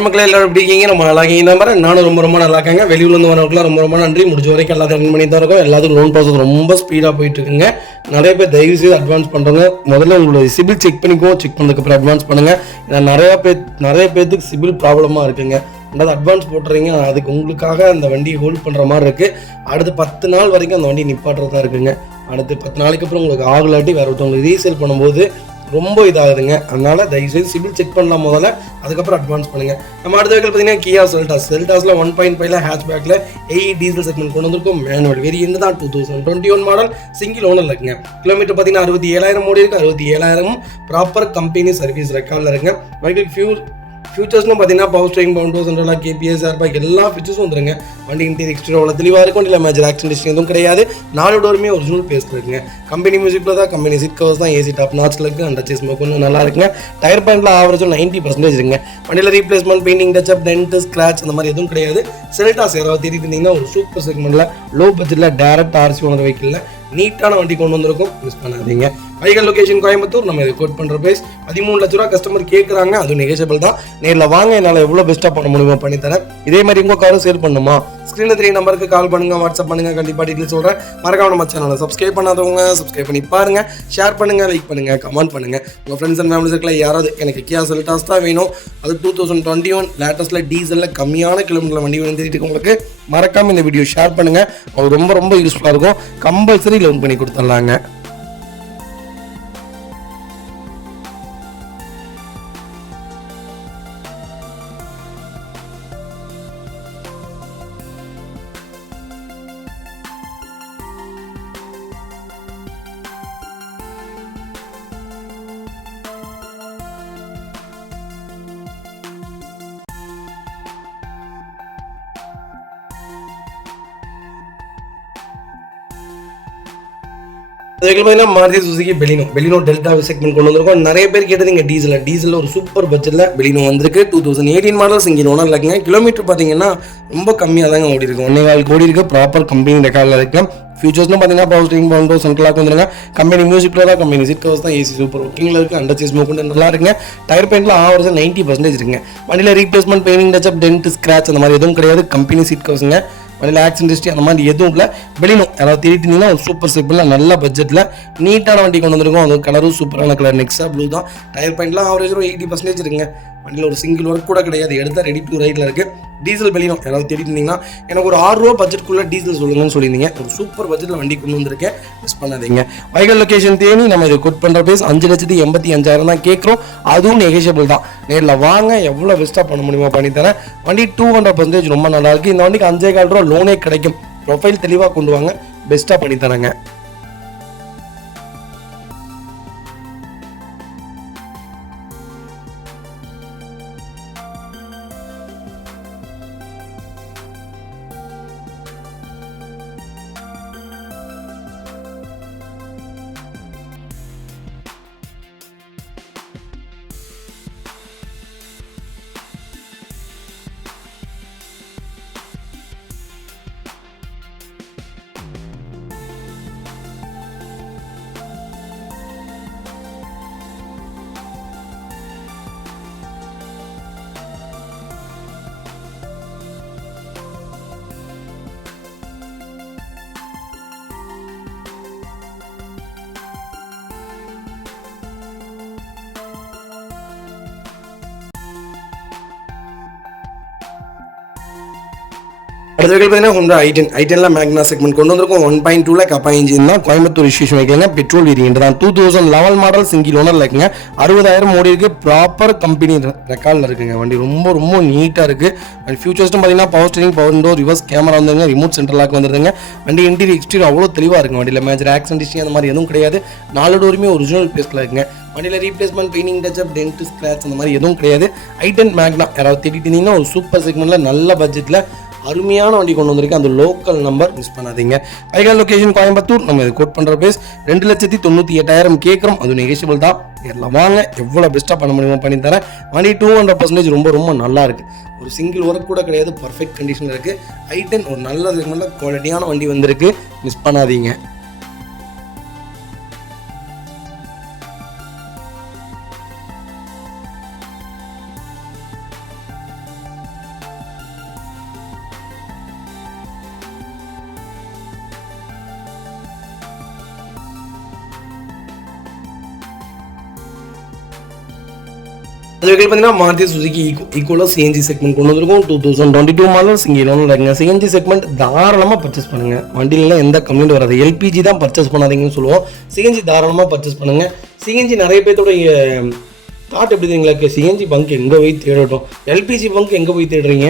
Hi மக்களே, எல்லாரும் எப்படி இருக்கீங்க? நம்ம நல்லா இருக்கீங்க நம்புறேன். நானும் ரொம்ப நல்லா இருக்காங்க. வெளியூர்லேருந்து வரவங்களுக்குலாம் ரொம்ப நன்றி. முடிஞ்ச வரைக்கும் எல்லாத்தையும் ரன் பண்ணி தான் இருக்கோம். எல்லாத்துக்கும் லோன் ப்ராசஸ் ரொம்ப ஸ்பீடாக போயிட்டு இருக்குங்க. நிறைய பேர் தயவு செய்து அட்வான்ஸ் பண்ணுறங்க. முதல்ல உங்களோட சிபில் செக் பண்ணதுக்கப்புறம் அட்வான்ஸ் பண்ணுங்க. ஏன்னா நிறைய பேர்த்துக்கு சிபில் ப்ராப்ளமாக இருக்குங்க. அதாவது அட்வான்ஸ் போட்டுறீங்க, அதுக்கு உங்களுக்காக அந்த வண்டியை ஹோல்ட் பண்ணுற மாதிரி இருக்குது. அடுத்து 10 நாள் வரைக்கும் அந்த வண்டி நிப்பாட்டுறதா இருக்குங்க. அடுத்து 10 நாளைக்கு அப்புறம் உங்களுக்கு ஆகலாட்டி வேறு ஒருத்தவங்களுக்கு ரீசேல் பண்ணும்போது ரொம்ப இதாகுதுங்க. அதனால தயவுசெய்து சிபில் செக் பண்ணலாம் முதல்ல, அதுக்கப்புறம் அட்வான்ஸ் பண்ணுங்க. நம்ம அடுத்த வெஹிக்கிள் பார்த்தீங்கன்னா கியா செல்டாஸ்ல 1.5 ஹேட்ச்பேக்ல டீசல் செக்மெண்ட் கொண்டு வந்திருக்கும். மேனுவல் வேரியன்ட் தான், 2021 மாடல், சிங்கிள் ஓனர் இருக்குங்க. கிலோமீட்டர் பார்த்தீங்கன்னா 67,000 ஓடி இருக்கு. 67,000 ப்ராப்பர் கம்பெனி சர்வீஸ் ரெக்கார்டில் இருக்குங்க. வெஹிக்கிள் ஃபியூச்சர்ஸ்னு பார்த்தீங்கன்னா power steering, power window central lock, KBS, airbag எல்லா ஃபீச்சர்ஸும் வந்துருங்க. வண்டி இன்டீரியர் எக்ஸ்டீரியர் தெளிவாக இருக்கும். இல்லை மேஜர் ஆக்சிடென்ட் எதுவும் கிடையாது. 4 டோருமே ஒரிஜினல் பேஸ்ட் இருக்குங்க. கம்பெனி மியூசிக்கில் தான், கம்பெனி சீட் கவர்ஸ் தான், ஏசி டாப் நாட்சில் இருக்குது. அண்ட் டச் ஸ்மோக் கொஞ்சம் நல்லா இருக்குங்க. டயர் பாயிண்ட்ல ஆவரேஜும் 90% இருக்குங்க. வண்டியில் replacement, painting, touch-up, dent, scratch அந்த மாதிரி எதுவும் கிடையாது. செல்டாஸ் யாராவது தேடிட்டு இருந்தீங்கன்னா ஒரு சூப்பர் செக்மெண்ட்டில் லோ பட்ஜெட்டில் டேரக்ட் ஆர்சி ஓனர் வெஹிக்கிளில் நீட்டான வண்டி கொண்டு வந்திருக்கும். மிஸ் பண்ணாதீங்க. வைகல் லொகேஷன் கோயம்புத்தூர். நம்ம இது கோட் பண்ணுற பிரைஸ் 13 லட்ச ரூபா கஸ்டமர் கேட்குறாங்க. அது நெகோஷியபிள் தான். நேரில் வாங்க, என்னால் எவ்வளோ பெஸ்ட்டாக பண்ண முடியுமோ பண்ணித்தரேன். இதே மாதிரி உங்கள் காரும் சேல் பண்ணுமா? ஸ்க்ரீனில் 3 நம்பருக்கு கால் பண்ணுங்க, வாட்ஸ்அப் பண்ணுங்க. கண்டிப்பாக டீட்டெயில் சொல்கிறேன். மறக்காம நம்ம சேனலை சப்ஸ்கிரைப் பண்ணாதவங்க சப்ஸ்கிரைப் பண்ணி பாருங்க. ஷேர் பண்ணுங்க, லைக் பண்ணுங்க, கமெண்ட் பண்ணுங்க. உங்கள் ஃப்ரெண்ட்ஸ் அண்ட் ஃபேமிலி சர்க்கிளில் யாராவது எனக்கு கியா செல்டாஸ் தான் வேணும், அது 2021 லேட்டஸ்ட்டில் டீசலில் கம்மியான கிலோமீட்டர் வண்டி வந்துட்டு உங்களுக்கு மறக்காம இந்த வீடியோ ஷேர் பண்ணுங்க. அது ரொம்ப யூஸ்ஃபுல்லாக இருக்கும். கம்பல்சரி லோன் பண்ணி கொடுத்துடலாங்க. அதுக்கு பார்த்தீங்கன்னா Maruti Suzuki Baleno delta segment கொண்டு வந்திருக்கோம். நிறைய பேர் கேட்டதுங்க டீசல் ஒரு சூப்பர் பட்ஜெட்டில் பெலினோ வந்திருக்கு. 2018 மாடல், சிங்கிள் ஓனர் இருக்குங்க. கிலோமீட்டர் பார்த்தீங்கன்னா ரொம்ப கம்மியாக தாங்க ஓடி இருக்கு. 1.25 கோடி இருக்கு. ப்ராப்பர் கம்பெனி ரெக்கார்டில் இருக்கு. ஃபியூச்சர்ஸ்னு பார்த்தீங்கன்னா பவர் ஸ்டீரிங், பவுண்டோ சென்ட்ரலாக வந்துருங்க. கம்பெனி மியூசிக்கில் தான், கம்பெனி சீட் கவர்ஸ் தான், ஏசி சூப்பர் ஒர்க்கிங்கில் இருக்குது. அண்டர் சீஸ் ஸ்மோக் நல்லா இருக்குங்க. டயர் பாயிண்ட்ல ஆவரேஜ் 90% இருக்குங்க. வண்டியில் replacement, painting, touch-up, dent, scratch அந்த மாதிரி எதுவும் கிடையாது. கம்பெனி சீட் கவர்ஸுங்க. வண்டியில் ஆக்சிடென்ட் அந்த மாதிரி எதுவும் இல்லை. பெலினோ யாராவது தேடிட்டீங்கன்னா ஒரு சூப்பர் செக்மெண்ட்டில் நல்ல பட்ஜெட்டில் நீட்டான வண்டி கொண்டு வந்திருக்கோம். அது கலரும் சூப்பரான கலர், நெக்ஸா ப்ளூ தான். டயர் பாயிண்ட்லாம் ஆவரேஜ் 80% இருக்குங்க. வண்டியில் ஒரு சிங்கிள் ஒர்க் கூட கிடையாது. எடுத்தால் ரெடி டு ரைட்டில் இருக்குது. டீசல் பெலினோ யாராவது தேடிட்டு இருந்தீங்கன்னா எனக்கு ஒரு 6 ரூபா பட்ஜெட்குள்ளே டீசல் சொல்லுங்கன்னு சொல்லியிருந்தீங்க. ஒரு சூப்பர் பட்ஜெட்டில் வண்டி கொண்டு வந்திருக்கேன். மிஸ் பண்ணாதீங்க. வைகல் லொகேஷன் தேனி. நம்ம இது கோட் பண்ணுற பேஸ் 5,85,000 தான் கேட்குறோம். அதுவும் நெகோஷியபிள் தான். நேரில் வாங்க, எவ்வளோ பெஸ்ட்டாக பண்ண முடியுமோ பண்ணித்தரேன். வண்டி 200% ரொம்ப நல்லா இருக்குது. இந்த வண்டிக்கு 5,4 ரூபா லோனே கிடைக்கும். ப்ரொஃபைல் தெளிவாக கொண்டு வாங்க, பெஸ்ட்டாக பண்ணித்தரேங்க. அடுத்த வெஹிக்கிள் பார்த்தீங்கன்னா ஹோண்டா i10 மேக்னா செக்மெண்ட் கொண்டு வந்திருக்கும். 1.2 லேக் அப்பா இன்ஜின் தான். கோயம்புத்தூர் இஷ்யூஷன் வைக்கலங்க. பெட்ரோல் வேரியன்ட் தான். 2011 மாடல், சிங்கிள் ஓனர் இருக்குங்க. 60,000 ஓடி இருக்கு. ப்ராப்பர் கம்பெனி ரெக்கார்டில் இருக்குங்க. வண்டி ரொம்ப நீட்டாக இருக்குது. அண்ட் ஃபியூச்சர்ஸ்னு பார்த்தீங்கன்னா power steering, power window, reverse camera வந்துருங்க. ரிமோட் சென்ட்ரலாக வந்துருங்க. வண்டி இன்டீரியர் எக்ஸ்டீரியர் அவ்வளோ தெளிவாக இருக்குங்க. வண்டியில் மேஜர் ஆக்சிடென்ட் அந்த மாதிரி எதுவும் கிடையாது. 4 டோருமே ஒரிஜினல் பேஸ்டில் இருக்குங்க. வண்டியில் replacement, painting, touch-up, dent, scratch அந்த மாதிரி எதுவும் கிடையாது. i10 மேக்னா யாராவது தேடிட்டு இருந்தீங்கன்னா ஒரு சூப்பர் செக்மெண்ட்டில் நல்ல பட்ஜெட்டில் அருமையான வண்டி கொண்டு வந்திருக்கேன். அந்த லோக்கல் நம்பர் மிஸ் பண்ணாதீங்க. வைகல் லொகேஷன் கோயம்புத்தூர். நம்ம இது கோட் பண்ணுற பேஸ் 2,98,000 கேட்குறோம். அது நெகோஷியபிள் தான். எல்லாம் வாங்க, எவ்வளோ பெஸ்ட்டாக பண்ண முடியுமோ பண்ணித்தரேன். வண்டி 200% ரொம்ப நல்லா இருக்குது. ஒரு சிங்கிள் ஒர்க் கூட கிடையாது. பர்ஃபெக்ட் கண்டிஷனில் இருக்குது. i10 ஒரு நல்ல செக்மெண்ட்டில் குவாலிட்டியான வண்டி வந்திருக்கு. மிஸ் பண்ணாதீங்க. அது வெஹிக்கிள் பார்த்தீங்கன்னா மாருதி சுசுகி ஈக்குவலாக சிஎன்ஜி செக்மெண்ட் கொண்டு வந்திருக்கும். 2022 மாடல் சிங்கிள் ஓனர் இருக்குங்க. சிஎன்ஜி செக்மெண்ட் தாராளமாக பர்ச்சேஸ் பண்ணுங்கள். வண்டியிலலாம் எந்த கம்ப்ளைண்ட் வராது. எல்பிஜி தான் பர்ச்சேஸ் பண்ணாதீங்கன்னு சொல்லுவோம். சிஎன்ஜி தாராளமாக பர்ச்சேஸ் பண்ணுங்கள். சிஎன்ஜி நிறைய பேர்த்தோட தாட் எப்படி தெரியுங்களா, சிஎன்ஜி பங்க் எங்கே போய் தேடட்டும், எல்பிஜி பங்க் எங்கே போய் தேடுறீங்க?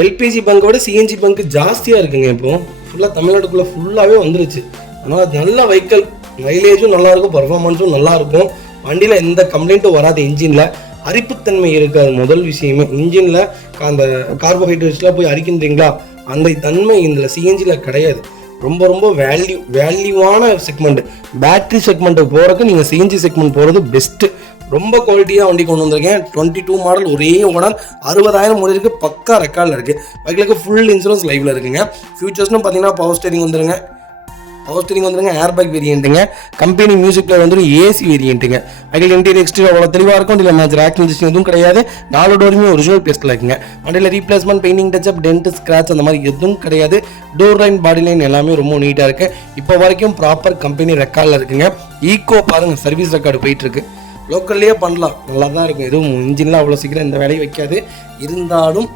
எல்பிஜி பங்கை விட சிஎன்ஜி பங்க் ஜாஸ்தியாக இருக்குங்க. இப்போ ஃபுல்லாக தமிழ்நாட்டுக்குள்ளே ஃபுல்லாகவே வந்துருச்சு. ஆனால் நல்ல வெஹிக்கிள், மைலேஜும் நல்லாயிருக்கும், பர்ஃபார்மன்ஸும் நல்லாயிருக்கும். வண்டியில் எந்த கம்ப்ளைண்ட்டும் வராது. இன்ஜினில் அரிப்புத்தன்மை இருக்காது. முதல் விஷயமே இன்ஜினில் அந்த கார்போஹைட்ரேட்ஸ்லாம் போய் அரிக்கின்றீங்களா, அந்த தன்மை இதில் சிஎன்ஜியில் கிடையாது. ரொம்ப ரொம்ப வேல்யூவான செக்மெண்ட். பேட்ரி செக்மெண்ட்டுக்கு போகிறதுக்கு நீங்கள் சிஎன்ஜி செக்மெண்ட் போகிறது பெஸ்ட்டு. ரொம்ப குவாலிட்டியாக வண்டி கொண்டு வந்திருக்கேன். 22 மாடல், ஒரே ஓனர், 60,000 முடிருக்கு, பக்கா ரெக்கார்டில் இருக்குது. பைக்கிலுக்கு ஃபுல் இன்சூரன்ஸ் லைவில் இருக்குங்க. ஃபியூச்சர்ஸ்னு பார்த்தீங்கன்னா பவர் ஸ்டேரிங் வந்துருங்க, ஏர் பேக் வேரியண்ட்டுங்க, கம்பெனி மியூசிக் பிளேயர் வந்துடும், ஏசி வேரியண்ட்டுங்க. அதில் இன்டீரியர் எக்ஸ்டீரியர் அவ்வளோ தெளிவாக இருக்கும். இதில் மேட்ச் ரேக் மியூசிக் எதுவும் கிடையாது. 4 டோருமே ஒரிஜினல் பேஸ்ட்டில் இருக்குங்க. வண்டியில் replacement, painting touch-up, dent, scratch அந்த மாதிரி எதுவும் கிடையாது. டோர் லைன், பாடி லைன் எல்லாமே ரொம்ப நீட்டாக இருக்குது. இப்போ வரைக்கும் ப்ராப்பர் கம்பெனி ரெக்கார்டில் இருக்குங்க. ஈக்கோ பாருங்கள், சர்வீஸ் ரெக்கார்டு போயிட்டுருக்கு. லோக்கல்லையே பண்ணலாம், நல்லா தான் இருக்கும். எதுவும் இன்ஜின்லாம் அவ்வளோ சீக்கிரம் இந்த வேலையை வைக்காது. இருந்தாலும்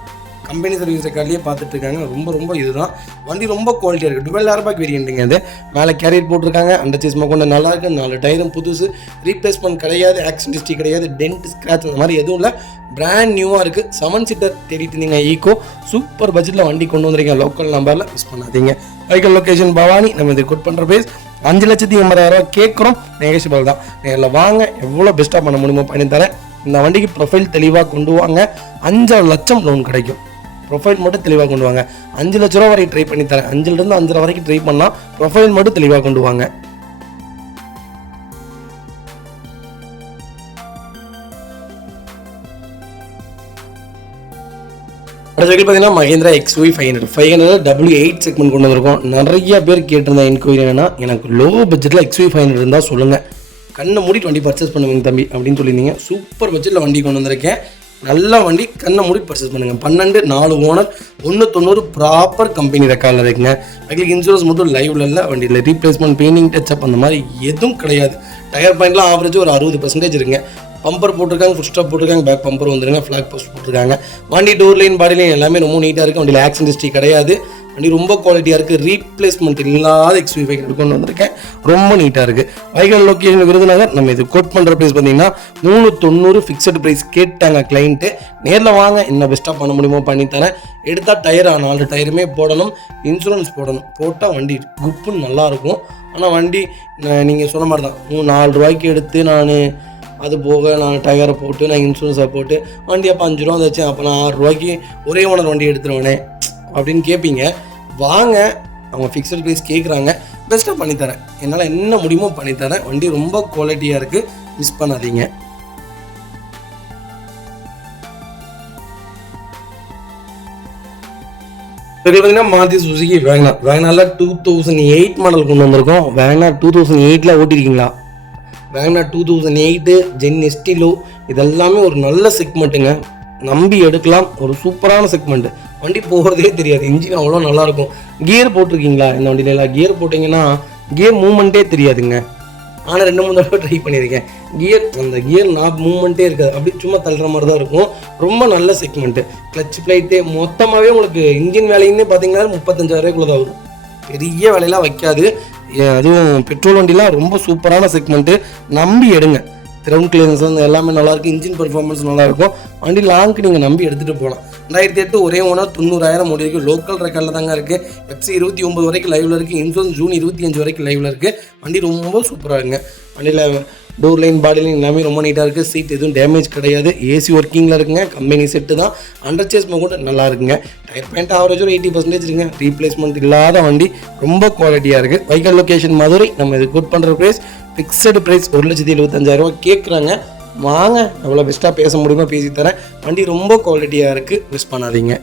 கம்பெனி சர்வீஸ் ரெக்கார்ட்லேயே பார்த்துட்டு இருக்காங்க. ரொம்ப இதுதான் வண்டி ரொம்ப குவாலிட்டியாக இருக்குது. டுவெல் ஏர் பேக் வேரியண்ட்டுங்க. அது மேலே கேரியர் போட்டிருக்காங்க. அண்டர் சேஸ் கொண்டு நல்லா இருக்குது. 4 டயரும் புதுசு, ரீப்ளேஸ்மெண்ட் கிடையாது, ஆக்சிடென்ட் ஹிஸ்ட்ரி கிடையாது, டென்ட், ஸ்க்ராட்ச் அந்த மாதிரி எதுவும் இல்லை. பிராண்ட் நியூவாக இருக்குது. 7 சீட்டர் தேடிட்டு இருந்தீங்க, ஈக்கோ சூப்பர் பட்ஜெட்டில் வண்டி கொண்டு வந்திருக்கீங்க. லோக்கல் நம்பரில் மிஸ் பண்ணாதீங்க. Vehicle location Bhavani. நம்ம இது குட் பண்ணுற பேஸ் 5,80,000 கேட்குறோம். நெகோஷியபிள் தான். நேரில் வாங்க, எவ்வளோ பெஸ்ட்டாக பண்ண முடியுமோ பண்ணி தரேன். இந்த வண்டிக்கு ப்ரொஃபைல் தெளிவாக கொண்டு வாங்க. 5 லட்சம் லோன் கிடைக்கும். ப்ரொஃபைல் மட்டும் தெளிவாக கொண்டு வாங்க. 5 லட்ச ரூபா வரைக்கும் ட்ரை பண்ணி தரேன். 5லேருந்து 5.5 வரைக்கும் ட்ரை பண்ணலாம். ப்ரொஃபைல் மட்டும் தெளிவாக கொண்டு வாங்க. அடுத்த வெஹிக்கிள் பார்த்தீங்கன்னா மஹேந்திரா XUV 500 W8 செக்மெண்ட் கொண்டு வந்திருக்கோம். நிறைய பேர் கேட்டிருந்த என்கொயரி என்னன்னா, எனக்கு லோ பட்ஜெட்டில் XUV 500 இருந்தால் சொல்லுங்கள், கண்ணை மூடிட்டு வண்டி பர்ச்சேஸ் பண்ணுவீங்க தம்பி அப்படின்னு சொல்லியிருந்தீங்க. சூப்பர் பட்ஜெட்டில் வண்டி கொண்டு வந்திருக்கேன். நல்ல வண்டி, கண்ணை மூடி பர்ச்சேஸ் பண்ணுங்கள். 12 4 ஓனர், 190 ப்ராப்பர் கம்பெனி ரெக்கார்டில் இருக்குங்க. அதுக்கு இன்சூரன்ஸ் மட்டும் லைவ்ல இல்லை. வண்டியில் ரீப்ளேஸ்மெண்ட், பெயிண்டிங் டச்சப் அந்த மாதிரி எதுவும் கிடையாது. டயர் பாயிண்ட்லாம் ஆவரேஜ் ஒரு 60% இருக்குங்க. பம்பர் போட்டிருக்காங்க, ஃபுட் ஸ்டாப் போட்டிருக்காங்க, பேக் பம்பர் வந்துருங்க, ஃப்ளாக் போஸ்ட் போட்டிருக்காங்க. வண்டி டோர் லைன், பாடி லைன் எல்லாமே ரொம்ப நீட்டாக இருக்குது. வண்டியில் ஆக்சிடென்ட் ஹிஸ்ட்ரி கிடையாது. வண்டி ரொம்ப குவாலிட்டியாக இருக்குது. ரீப்ளேஸ்மெண்ட் இல்லாத XUV 500 கொண்டு வந்திருக்கேன். ரொம்ப நீட்டாக இருக்குது. Vehicle location Virudhunagar. நம்ம இது கோட் பண்ணுற ப்ரைஸ் பார்த்தீங்கன்னா 390 ஃபிக்ஸட் ப்ரைஸ் கேட்டாங்க கிளைண்ட்டு. நேரில் வாங்க, இன்னும் பெஸ்ட்டாக பண்ண முடியுமோ பண்ணித்தரேன். எடுத்தால் டயர் 4 டயருமே போடணும், இன்சூரன்ஸ் போடணும். போட்டால் வண்டி குப்புன்னு நல்லாயிருக்கும். ஆனால் வண்டி நீங்கள் சொன்ன மாதிரி தான், 4 ரூபாய்க்கு எடுத்து நான் அது போக நான் டயரை போட்டு நான் இன்சூரன்ஸை போட்டு வண்டி அப்போ 5 ரூபா வச்சேன், அப்போ நான் 6 ரூபாய்க்கு ஒரே ஓனர் வண்டி எடுத்துருவேனே அப்படின்னு கேட்பீங்க. வாங்க, அவங்க ஃபிக்ஸட் ப்ரைஸ் கேட்குறாங்க, பெஸ்ட்டாக பண்ணித்தரேன். என்னால் என்ன முடியுமோ பண்ணித்தரேன். வண்டி ரொம்ப குவாலிட்டியாக இருக்குது, மிஸ் பண்ணாதீங்க. பார்த்தீங்கன்னா மாருதி சுசுகி வேகனாரில் 2008 மாடல் கொண்டு வந்திருக்கோம். வேகனார் 2008 ஓட்டிருக்கீங்களா? வேகனார் 2008 ஜென் எஸ்டிலோ இதெல்லாமே ஒரு நல்ல செக்மெண்ட்டுங்க. நம்பி எடுக்கலாம். ஒரு சூப்பரான செக்மெண்ட். வண்டி போகிறதே தெரியாது. இன்ஜின் அவ்வளோ நல்லாயிருக்கும். கியர் போட்டிருக்கீங்களா? இந்த வண்டியில எல்லாம் கியர் போட்டிங்கன்னா கியர் மூவ்மெண்ட்டே தெரியாதுங்க. ஆனால் 2-3 தடவை ட்ரை பண்ணியிருக்கேன். அந்த கியர் மூவ்மெண்ட்டே இருக்காது. அப்படி சும்மா தள்ளுற மாதிரி தான் இருக்கும். ரொம்ப நல்ல செக்மெண்ட்டு. கிளச் பிளைட்டு மொத்தமாகவே உங்களுக்கு இன்ஜின் வேலையுமே பார்த்தீங்கன்னா 35,000 தான் வரும். பெரிய வேலையெல்லாம் வைக்காது. அதுவும் பெட்ரோல் வண்டிலாம் ரொம்ப சூப்பரான செக்மெண்ட்டு. நம்பி எடுங்க. கிரவுண்ட் கிளியரன்ஸ் எல்லாமே நல்லாயிருக்கும். இன்ஜின் பர்ஃபார்மன்ஸ் நல்லாயிருக்கும். வண்டி லாங்க்கு நீங்கள் நம்பி எடுத்துகிட்டு போகலாம். 2008 ஒரே ஓனர், 90,000 ஓடி இருக்குது. லோக்கல் ரெக்கார்டில் தாங்க இருக்குது. FC 29 வரைக்கும் லைவில் இருக்குது. இன்சூரன்ஸ் ஜூன் 25 வரைக்கும் லைவில் இருக்குது. வண்டி ரொம்ப சூப்பராக இருக்குங்க. வண்டியில் டோர் லைன், பாடி லைன் எல்லாமே ரொம்ப நீட்டாக இருக்குது. சீட் எதுவும் டேமேஜ் கிடையாது. ஏசி ஒர்க்கிங்கில் இருக்குங்க. கம்பெனி செட்டு தான். அண்டர் சேஸ் கூட நல்லா இருக்குங்க. டயர் பாயிண்ட் ஆவரேஜ் ஒரு 80% இருக்குங்க. ரீப்ளேஸ்மெண்ட் இல்லாத வண்டி, ரொம்ப குவாலிட்டியாக இருக்குது. Vehicle location Madurai. நம்ம இது கோட் பண்ணுற ப்ரைஸ் ஃபிக்ஸடு ப்ரைஸ் 1,75,000 கேட்குறாங்க. வாங்க, எவ்வளோ பெஸ்ட்டாக பேச முடியுமோ பேசி தரேன். வண்டி ரொம்ப குவாலிட்டியாக இருக்குது, மிஸ் பண்ணாதீங்க.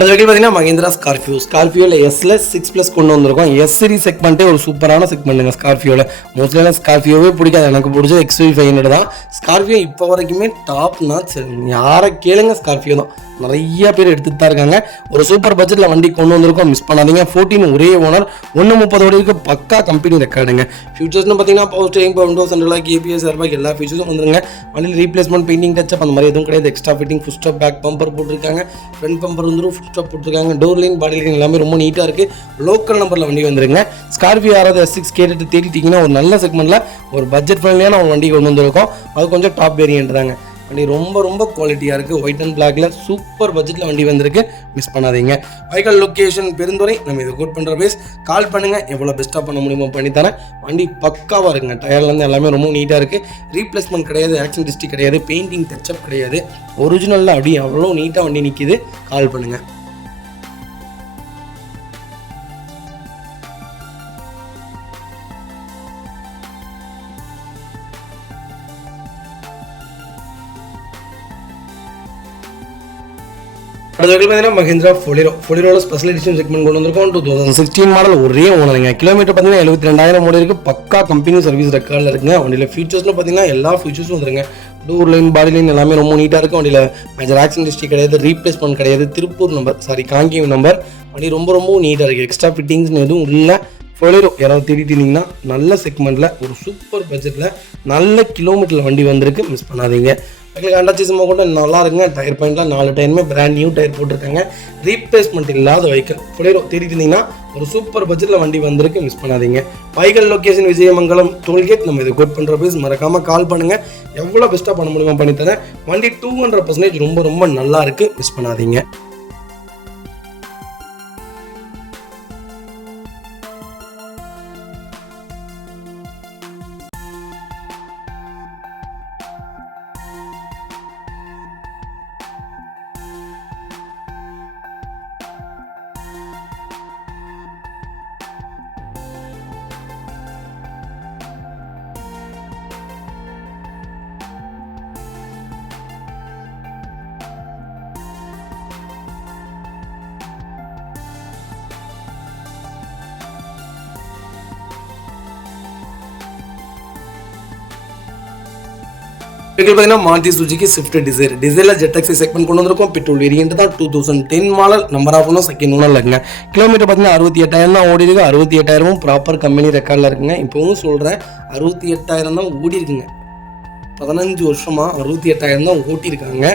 அது வரைக்கும் பார்த்தீங்கன்னா மஹிந்திரா ஸ்கார்பியோவில் எஸ்ல 6+ கொண்டு வந்திருக்கோம். எஸ் சீரிஸ் செக்மெண்ட்டே ஒரு சூப்பரான செக்மெண்ட்டுங்க ஸ்கார்பியோவில். மோஸ்ட்லியான ஸ்கார்பியோவே பிடிக்காது, எனக்கு பிடிச்சது XUV 500 தான். ஸ்கார்பியோ இப்போ வரைக்குமே டாப் நாச். யாரை கேளுங்க ஸ்கார்பியோ தான், நிறைய பேர் எடுத்துட்டு தான் இருக்காங்க. ஒரு சூப்பர் பட்ஜெட்டில் வண்டி கொண்டு வந்திருக்கோம், மிஸ் பண்ணாதீங்க. 14 ஒரே ஓனர், 130 ஓடிக்கு பக்கா கம்பெனி ரெக்கார்டுங்க. ஃபியூச்சர்ஸ்னு பார்த்தீங்கன்னா power steering, Windows central lock, ABS, airbag எல்லா ஃபீச்சர்ஸும் வந்துருங்க. வண்டியில் ரீப்ளேஸ்மெண்ட், பெயிண்டிங், டச்சப் அந்த மாதிரி எதுவும் கிடையாது. Extra fitting, foot step, back bumper போட்டிருக்காங்க, ஃப்ரண்ட் பம்பர் வந்துடும், ஃபுட் ஸ்டாப் போட்டிருக்காங்க, டோர் லைன், பாடி லைன் எல்லாமே ரொம்ப நீட்டாக இருக்குது. லோக்கல் நம்பரில் வண்டி வந்துருங்க. ஸ்கார்பியோ யாராவது S6 கேட்டுட்டு தேடிட்டிங்கன்னா ஒரு நல்ல செக்மெண்ட்டில் ஒரு பட்ஜெட் ஃப்ரெண்ட்லியான ஒரு வண்டி கொண்டு வந்திருக்கோம். அது கொஞ்சம் டாப் வேரியன்ட் தாங்க. வண்டி ரொம்ப ரொம்ப குவாலிட்டியாக இருக்குது. ஒயிட் அண்ட் பிளாக்ல சூப்பர் பட்ஜெட்டில் வண்டி வந்திருக்கு, மிஸ் பண்ணாதீங்க. வைக்கல் லொக்கேஷன் பெருந்துறை. நம்ம இதை கோட் பண்ணுற பேஸ் கால் பண்ணுங்கள், எவ்வளோ பெஸ்ட்டாக பண்ண முடியுமோ பண்ணித்தரேன். வண்டி பக்காவாக இருக்குங்க. டயர்லேருந்து எல்லாமே ரொம்ப நீட்டாக இருக்குது. ரீப்ளேஸ்மெண்ட் கிடையாது, ஆக்சிடென்ட் ஹிஸ்ட்ரி கிடையாது, பெயிண்டிங் டச்சப் கிடையாது. ஒரிஜினலில் அப்படி அவ்வளோ நீட்டாக வண்டி நிற்கிது. கால் பண்ணுங்கள். அடுத்த வரைக்கும் பார்த்தீங்கன்னா மஹிந்திரா ஃபொலிரோவில் ஸ்பெஷல் எடிஷன் செக்மெண்ட் கொண்டு வந்திருக்கோம். 2016 மாடல் ஒரே ஓனருங்க. கிலோமீட்டர் பார்த்தீங்கன்னா 72,000 ஓடி இருக்குது. பக்கா கம்பெனி சர்வீஸ் ரெக்கார்டில் இருக்குங்க. வண்டியில் ஃபீச்சர்ஸில் பார்த்தீங்கன்னா எல்லா ஃபீச்சர்ஸும் வந்துருங்க. டோர் லைன், பாடி லைன் எல்லாமே ரொம்ப நீட்டாக இருக்குது. வண்டியில் மேஜர் ஆக்சிடென்ட் ஹிஸ்ட்ரி கிடையாது, ரீப்ளேஸ்மெண்ட் கிடையாது, திருப்பூர் நம்பர் காங்கேயம் நம்பர். வண்டி ரொம்ப ரொம்ப நீட்டாக இருக்குது. எக்ஸ்ட்ரா ஃபிட்டிங்ஸ்னு எதுவும் இல்லை. ஃபொலிரோ யாராவது தேடிட்டு இருந்தீங்கன்னா நல்ல செக்மெண்ட்டில் ஒரு சூப்பர் பட்ஜெட்டில் நல்ல கிலோமீட்டரில் வண்டி வந்திருக்கு, மிஸ் பண்ணாதீங்க. எங்களுக்கு அண்டாச்சிசமாக கூட நல்லா இருக்குங்க. டயர் பாயிண்ட்லாம் 4 டயருமே பிராண்ட் நியூ டயர் போட்டிருக்காங்க. ரீப்ளேஸ்மெண்ட் இல்லாத வெஹிக்கிள் ஃபொலிரோ தேடிட்டு இருந்தீங்கன்னா ஒரு சூப்பர் பட்ஜெட்டில் வண்டி வந்திருக்கு, மிஸ் பண்ணாதீங்க. வைக்கல் லொக்கேஷன் விஜயமங்கலம் டோல்கேட். நம்ம இதை கோட் பண்ணுற பேஸ் மறக்காமல் கால் பண்ணுங்கள், எவ்வளோ பெஸ்ட்டாக பண்ண முடியுமா பண்ணித்தரேன். வண்டி 200% ரொம்ப ரொம்ப நல்லா இருக்குது, மிஸ் பண்ணாதீங்க. பார்த்தீங்கன்னா மாருதி சுஜுகி ஸ்விஃப்ட் டிசைரில் ZX செக்மெண்ட் கொண்டு வந்திருக்கோம். பெட்ரோல் வேரியன்ட் தான். 2010 மாடல், நம்பர் ஆஃப் ஒன்றும் செகண்ட் ஓனர் இருக்குங்க. கிலோமீட்டர் பார்த்தீங்கன்னா 68,000 தான் ஓடி இருக்கு. 68,000 ப்ராப்பர் கம்பெனி ரெக்கார்டில் இருக்குங்க. இப்போவும் சொல்கிறேன், 68,000 தான் ஓடி இருக்குங்க. 15 வருஷமாக 68,000 தான் ஓட்டியிருக்காங்க.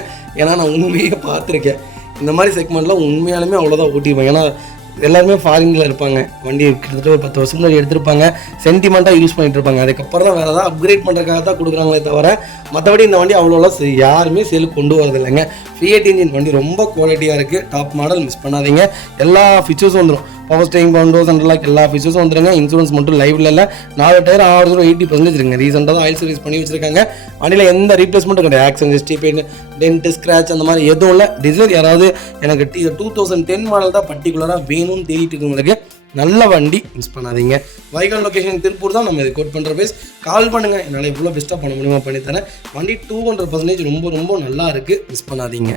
ஏன்னா நான் உண்மையே பார்த்துருக்கேன். இந்த மாதிரி செக்மெண்ட்லாம் உண்மையாலுமே அவ்வளோதான் ஓட்டியிருப்பாங்க. ஏன்னா எல்லாருமே ஃபாரினில் இருப்பாங்க. வண்டி கிட்டத்தட்ட ஒரு 10 வருஷம் முன்னாடி எடுத்திருப்பாங்க. சென்டிமெண்ட்டாக யூஸ் பண்ணிட்டு இருப்பாங்க. அதுக்கப்புறம் தான் வேறு ஏதாவது அப்கிரேட் பண்ணுறதுக்காக தான் கொடுக்குறாங்களே தவிர மற்றபடி இந்த வண்டி அவ்வளோலாம் யாருமே சேலுக்கு கொண்டு வரதில்லைங்க. ஃபியட் இன்ஜின் வண்டி ரொம்ப குவாலிட்டியாக இருக்குது. டாப் மாடல், மிஸ் பண்ணாதீங்க. எல்லா ஃபீச்சர்ஸும் வந்துடும். பவர் ஸ்டீரிங், விண்டோஸ் சென்ட்ரலாக் எல்லா ஃபீச்சர்ஸும் வந்துருங்க. இன்சூரன்ஸ் மட்டும் லைவ்ல இல்லை. 4 டயர் 80% இருக்குங்க. ரீசெண்டாக தான் ஆயில் சர்வீஸ் பண்ணி வச்சிருக்காங்க. வண்டியில் எந்த ரீப்ளேஸ்மெண்ட்டும் கிடையாது. Accident history, paint, dent, scratch அந்த மாதிரி எதுவும் இல்லை. டிசைர் யாராவது எனக்கு 2010 மாடல் தான் பர்டிகுலராக வேணும்னு தேடிட்டு இருக்கவங்களுக்கு நல்ல வண்டி, மிஸ் பண்ணாதீங்க. வைக்கல் லொக்கேஷன் திருப்பூர் தான். நம்ம இதை கோட் பண்ணுற பேஸ் கால் பண்ணுங்கள், என்னால் இவ்வளோ பெஸ்ட்டாக பண்ண முடியுமா பண்ணித்தரேன். வண்டி 200% ரொம்ப ரொம்ப நல்லா இருக்குது, மிஸ் பண்ணாதீங்க.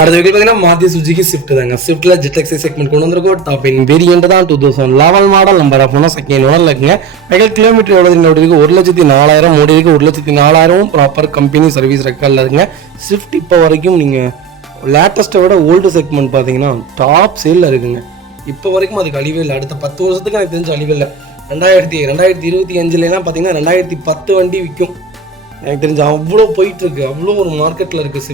அடுத்த வீடியோ பார்த்தீங்கன்னா மாருதி சுஜுகி ஸ்விஃப்ட் தாங்க. ஸ்விஃப்ட்டில் ஜெட்எக்ஸி செக்மெண்ட் கொண்டு வந்திருக்கோம். டாப் இன் வேரியன்ட் தான் 2011 model number of owner second owner இருக்குங்க. வெஹிக்கிள் கிலோமீட்டர் எவ்வளோ இருக்கு? 1,04,000 ஓடி இருக்கு. 1,04,000 ப்ராப்பர் கம்பெனி சர்வீஸ் ரெக்கார்டில் இருக்குங்க. ஸ்விஃப்ட் இப்போ வரைக்கும் நீங்கள் லேட்டஸ்ட்டை விட ஓல்டு செக்மெண்ட் பார்த்தீங்கன்னா டாப் சேலில் இருக்குங்க. இப்போ வரைக்கும் அதுக்கு அழிவே இல்லை. அடுத்த 10 வருஷத்துக்கு எனக்கு தெரிஞ்ச அழிவே இல்லை. 2025 பார்த்தீங்கன்னா 2010 வண்டி விற்கும் எனக்கு தெரிஞ்சு. அவ்வளோ போயிட்டுருக்கு, அவ்வளோ ஒரு மார்க்கெட்டில் இருக்குது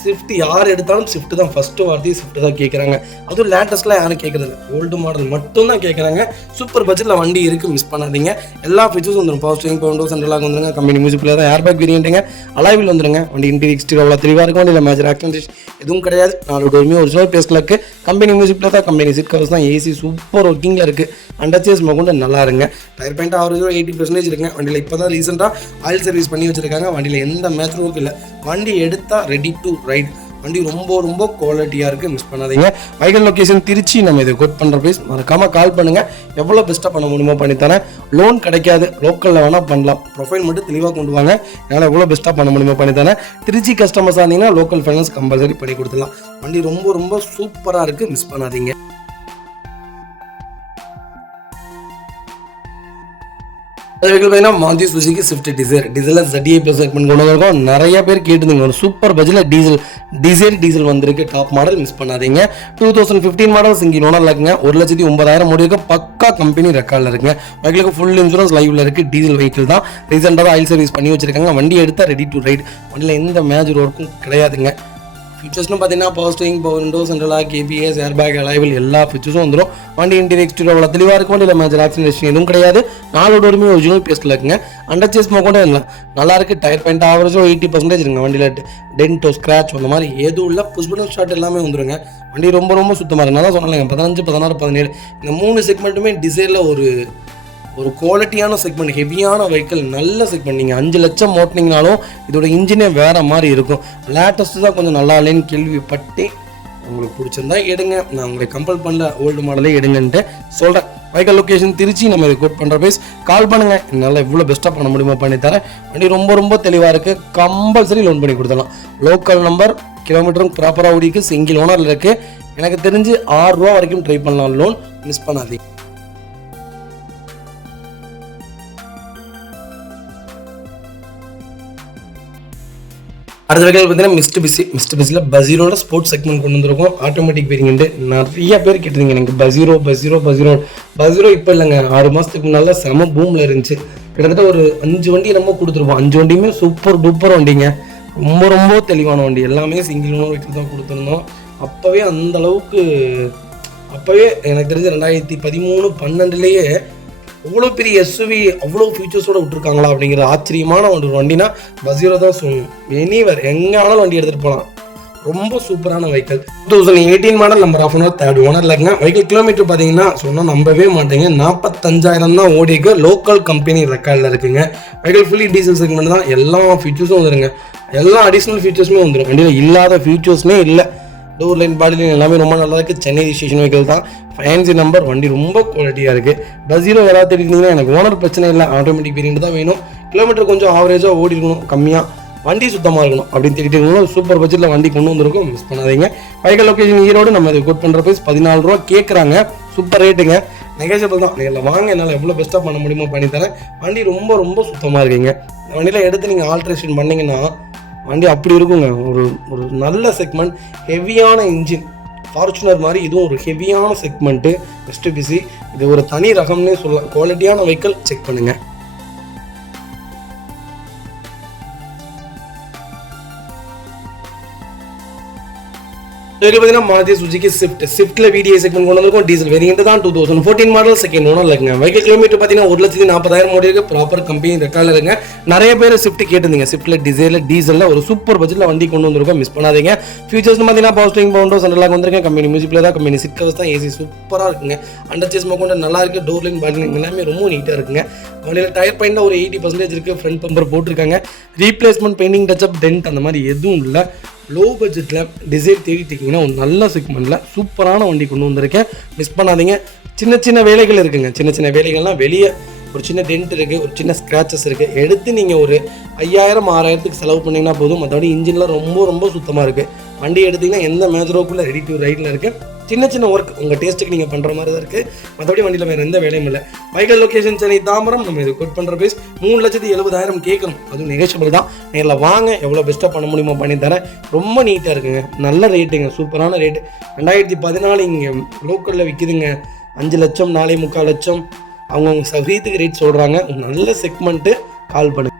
ஸ்விஃப்ட் யார் எடுத்தாலும் ஸ்விஃப்ட் தான் ஃபஸ்ட்டு வார்த்தையை ஸ்விஃப்ட் தான் கேட்குறாங்க. அதுவும் லேட்டஸ்ட்லாம் யாரும் கேட்குறது ஓல்டு மாடல் மட்டும் தான் கேட்குறாங்க. சூப்பர் பட்ஜெட்டில் வண்டி இருக்குது, மிஸ் பண்ணாதீங்க. எல்லா ஃபீச்சர்ஸும் வந்துடும். Power steering, power windows, central lock வந்துருங்க. கம்பெனி மியூசிக் பிளேயர் தான், ஏர்பேக் வேரியண்ட்டுங்க. அலாய்வில் வந்துருங்க. வண்டி இன்டீரியர் எக்ஸ்டீரியர் அவ்வளோ தெளிவாக இருக்கும். வண்டியில் மேஜர் ஆக்சிடென்ட் எதுவும் கிடையாது. 4 டோருமே ஒரிஜினல் பேஸ்டில் இருக்குது. கம்பெனி மியூசிக் பிளேயர் தான், கம்பெனி சீட் கவர்ஸ் தான், ஏசி சூப்பர் ஒர்க்கிங்கில் இருக்குது. அண்டர்ச்சேஸ் கொண்டு நல்லா இருங்க. டயர் பாயிண்ட் ஆவரேஜ் 80% இருக்குங்க. வண்டியில் இப்போ தான் ரீசெண்டாக ஆயில் சர்வீஸ் பண்ணி வச்சிருக்காங்க. வண்டியில் எந்த மேட்ச் ஒர்க்கும் இல்லை. வண்டி எடுத்தால் ரெடி டு ரைட். வண்டி ரொம்ப குவாலிட்டியாக இருக்குது, மிஸ் பண்ணாதீங்க. Vehicle location Trichy. நம்ம இதை கோட் பண்ணுற ப்ரைஸ் மறக்காமல் கால் பண்ணுங்கள். எவ்வளோ பெஸ்ட்டாக பண்ண முடியுமோ பண்ணித்தரேன். லோன் கிடைக்காது, லோக்கலில் வேணால் பண்ணலாம். ப்ரொஃபைல் மட்டும் தெளிவாக கொண்டு வாங்க. என்னால் எவ்வளோ பெஸ்ட்டாக பண்ண முடியுமோ பண்ணித்தரேன். திருச்சி கஸ்டமர்ஸாக இருந்தீங்கன்னா லோக்கல் ஃபைனான்ஸ் கம்பல்சரி பண்ணி கொடுத்துடலாம். வண்டி ரொம்ப சூப்பராக இருக்குது, மிஸ் பண்ணாதீங்க. Maruti Suzuki Swift diesel ZDI plus segment கொண்டு வந்திருக்கோம். நிறைய பேர் கேட்டுருந்தீங்க ஒரு சூப்பர் பட்ஜெட்டில் டீசல் வந்திருக்கு. டாப் மாடல், மிஸ் பண்ணாதீங்க. 2015 மாடல் சிங்கிள் ஓனர்ல இருக்குங்க. 1,09,000 ஓடி இருக்கு. பக்கா கம்பெனி ரெக்கார்டில் இருக்குங்க. வெஹிக்கிளுக்கு ஃபுல் இன்சூரன்ஸ் லைவ்ல இருக்கு. டீசல் வெஹிக்கிள் தான். ரீசெண்டாக ஆயில் சர்வீஸ் பண்ணி வச்சிருக்காங்க. வண்டி எடுத்தால் ரெடி டு ரைட். வண்டியில் எந்த மேஜர் ஒர்க்கும் கிடையாதுங்க. ஃபீச்சர்ஸ்னு பார்த்தீங்கன்னா power steering, power windows, central lock, ABS, airbag, alloy wheel எல்லா ஃபீச்சர்ஸும் வந்துடும். வண்டி இன்டீரியர் எக்ஸ்டீரியர் அவ்வளோ தெளிவாக இருக்கும். வண்டியில் மேஜர் ஆக்சிடென்ட் எதுவும் கிடையாது. 4 டோருமே ஒரிஜினல் பேஸ்டில் இருக்குங்க. அண்டர்ச்சேஸ் கூட இல்லை, நல்லா இருக்குது. டயர் பாயிண்ட் ஆவரேஜும் 80% இருக்குங்க. வண்டியில் டென்ட்டோ ஸ்க்ராச் அந்த மாதிரி எதுவும் இல்லை. புஷ் பட்டன் ஸ்டார்ட் எல்லாமே வந்துருங்க. வண்டி ரொம்ப சுத்தமாக இருக்குது. நல்லா சொன்னாங்க 15, 16, 17 இந்த 3 செக்மெண்ட்டுமே டிசைனில் ஒரு குவாலிட்டியான செக்மெண்ட், ஹெவியான வெஹிக்கிள், நல்ல செக்மெண்ட். நீங்கள் 5 லட்சம் ஓட்டினீங்கனாலும் இதோட இன்ஜினே வேறு மாதிரி இருக்கும். லேட்டஸ்ட்டு தான் கொஞ்சம் நல்லா இல்லைன்னு கேள்விப்பட்டு உங்களுக்கு பிடிச்சிருந்தா எடுங்க. நான் உங்களை கம்பல் பண்ணல, ஓல்டு மாடலே எடுங்கன்ட்டு சொல்கிறேன். Vehicle location Trichy. நம்ம இதை கோட் பண்ணுற ப்ரைஸ் கால் பண்ணுங்கள். என்னால் எவ்வளோ பெஸ்ட்டாக பண்ண முடியுமோ பண்ணித்தரேன். வண்டி ரொம்ப தெளிவாக இருக்குது. கம்பல்சரி லோன் பண்ணி கொடுத்துடலாம். லோக்கல் நம்பர், கிலோமீட்டரும் ப்ராப்பராக ஓடிக்கு. சிங்கிள் ஓனரில் இருக்குது. எனக்கு தெரிஞ்சு 6 ரூபா வரைக்கும் ட்ரை பண்ணலாம். லோன் மிஸ் பண்ணாதீங்க. அடுத்த வெஹிக்கிள் பார்த்தீங்கன்னா மிஸ்ட் பஸீரோட ஸ்போர்ட்ஸ் செக்மெண்ட் கொண்டு வந்திருக்கோம். Automatic variant. நிறைய பேர் கேட்டிருந்தீங்க எனக்கு பஸீரோ இப்போ இல்லைங்க, 6 மாதத்துக்கு முன்னால் செம பூமில் இருந்துச்சு. கிட்டத்தட்ட ஒரு 5 வண்டி நம்ம கொடுத்துருப்போம். 5 வண்டியுமே சூப்பர் டூப்பர் வண்டிங்க. ரொம்ப தெளிவான வண்டி. எல்லாமே சிங்கிள் ஓனர் வீட்டில் தான் கொடுத்துருந்தோம். அப்போவே அந்த அளவுக்கு எனக்கு தெரிஞ்ச 2013, 12லேயே அவ்வளோ பெரிய SUV அவ்வளோ ஃபீச்சர்ஸோடு விட்டுருக்காங்களா அப்படிங்கிற ஆச்சரியமான ஒரு வண்டினா பஸீரோ தான் சொல்லணும். எனிவர் எங்கே வேணாலும் வண்டி எடுத்துகிட்டு போகலாம். ரொம்ப சூப்பரான vehicle. 2018 model number of owner, 3rd ஓனரில் இருக்குங்க. வெஹிக்கிள் கிலோமீட்டர் பார்த்தீங்கன்னா சொன்னால் நம்பவே மாட்டேங்க, 45,000 தான் ஓடிக்கு. லோக்கல் கம்பெனி ரெக்கார்டில் இருக்குங்க. வெஹிக்கிள் ஃபுல்லி டீசல் செக்மெண்ட் தான். எல்லா ஃபீச்சர்ஸும் வந்துடுங்க. எல்லா அடிஷ்னல் ஃபீச்சர்ஸுமே வந்துடும். வண்டியில் இல்லாத ஃபீச்சர்ஸ்மே இல்லை. டோர் லைன், பாடி லைன் எல்லாமே ரொம்ப நல்லா இருக்குது. சென்னை ரிஜிஸ்ட்ரேஷன் வெஹிக்கிள் தான். Fancy number. வண்டி ரொம்ப குவாலிட்டியாக இருக்குது. பஸீரோ யாராவது தெரியுதுங்கன்னா எனக்கு ஓனர் பிரச்சனை இல்லை. ஆட்டோமேட்டிக் வேரியன்ட் தான் வேணும். கிலோமீட்டர் கொஞ்சம் ஆவரேஜாக ஓடி இருக்கணும், கம்மியாக. வண்டி சுத்தமாக இருக்கணும் அப்படின்னு தேடிட்டு இருக்கணும். சூப்பர் பட்ஜெட்டில் வண்டி கொண்டு வந்திருக்கும், மிஸ் பண்ணாதீங்க. Vehicle location Erode. நம்ம இதை கோட் பண்ணுற ப்ரைஸ் 14 ரூபா கேட்குறாங்க. சூப்பர் ரேட்டுங்க, நெகோஷியபிள் தான். நீங்கள் வாங்க, என்னால் எவ்வளோ பெஸ்ட்டாக பண்ண முடியுமோ பண்ணித்தரேன். வண்டி ரொம்ப சுத்தமாக இருக்குங்க. வண்டியில் எடுத்து நீங்கள் ஆல்ட்ரேஷன் பண்ணிங்கன்னா வண்டி அப்படி இருக்குங்க. ஒரு நல்ல செக்மெண்ட், ஹெவியான இன்ஜின். ஃபார்ச்சுனர் மாதிரி இதுவும் ஒரு ஹெவியான செக்மெண்ட்டு. மிஸ்ட்பிசி இது ஒரு தனி ரகம்னே சொல்லலாம். குவாலிட்டியான வெஹிக்கிள், செக் பண்ணுங்கள். பார்த்தீங்கன்னா மாருதி சுஜுகி ஸ்விஃப்ட்ல VDI செக்மெண்ட் கொண்டு வந்திருக்கும். டீசல் வேரியன்ட் தான். 2014 மாடல் செகண்ட் ஓனர் இருக்குங்க. வெஹிக்கிள் கிலோமீட்டர் பார்த்தீங்கன்னா 1,40,000 ஓடி இருக்கு. ப்ராப்பர் கம்பெனி ரெக்கார்டில் இருக்குங்க. நிறைய பேர் ஸ்விஃப்ட் கேட்டிருந்தீங்க. ஸ்விஃப்ட்ல டீசலில் ஒரு சூப்பர் பட்ஜெட்டில் வண்டி கொண்டு வந்திருக்கோம், மிஸ் பண்ணாதீங்க. ஃபீச்சர்ஸ் பார்த்தீங்கன்னா power steering, power windows, central lock வந்திருக்கேன். கம்பெனி மியூசிக் தான், கம்பெனி சீட் கவர்ஸ் தான், ஏசி சூப்பராக இருக்குங்க. அண்டர்ச்சேஸ் கொண்டு நல்லா இருக்குது. டோர் லைன், பாடி லைன் எல்லாமே ரொம்ப நீட்டாக இருக்குங்க. வண்டியில் டயர் பாயிண்டில் ஒரு 80% இருக்குது. ஃப்ரண்ட் பம்பர் போட்டிருக்காங்க. ரீப்ளேஸ்மெண்ட், பெயிண்டிங், டச்சப், டென்ட் அந்த மாதிரி எதுவும் இல்லை. லோ பட்ஜெட்டில் டிசைர் தேடிட்டிங்கன்னா ஒரு நல்ல செக்மெண்ட்டில் சூப்பரான வண்டி கொண்டு வந்திருக்கேன், மிஸ் பண்ணாதீங்க. சின்ன வேலைகள் இருக்குங்க. சின்ன வேலைகள்லாம் வெளியே ஒரு சின்ன டென்ட் இருக்குது, ஒரு சின்ன ஸ்க்ராச்சஸ் இருக்குது. எடுத்து நீங்கள் ஒரு 5,000, 6,000க்கு செலவு பண்ணிங்கன்னா போதும். மற்றபடி இன்ஜின்லாம் ரொம்ப சுத்தமாக இருக்குது. வண்டி எடுத்திங்கன்னா எந்த மேஜரோக்குள்ளே ரெடி டு ரைடில் இருக்குது. சின்ன சின்ன ஒர்க் உங்கள் டேஸ்ட்டுக்கு நீங்கள் பண்ணுற மாதிரி தான் இருக்குது. மற்றபடி வண்டியில் வேறு எந்த வேலையும் இல்லை. வைக்கல் லொக்கேஷன் சென்னை தாம்பரம். நம்ம இது கோட் பண்ணுற ப்ரைஸ் 3,70,000 கேட்குறோம். அதுவும் நெகோஷியபிள் தான். நேரில் வாங்க, எவ்வளோ பெஸ்ட்டாக பண்ண முடியுமோ பண்ணித்தரேன். ரொம்ப நீட்டாக இருக்குங்க, நல்ல ரேட்டுங்க, சூப்பரான ரேட்டு. 2014 இங்கே லோக்கலில் விற்கிதுங்க. 5 லட்சம் 4.25 லட்சம் அவங்கவுங்க சௌரியத்துக்கு ரேட் சொல்கிறாங்க. நல்ல செக்மெண்ட்டு, கால் பண்ணுங்க.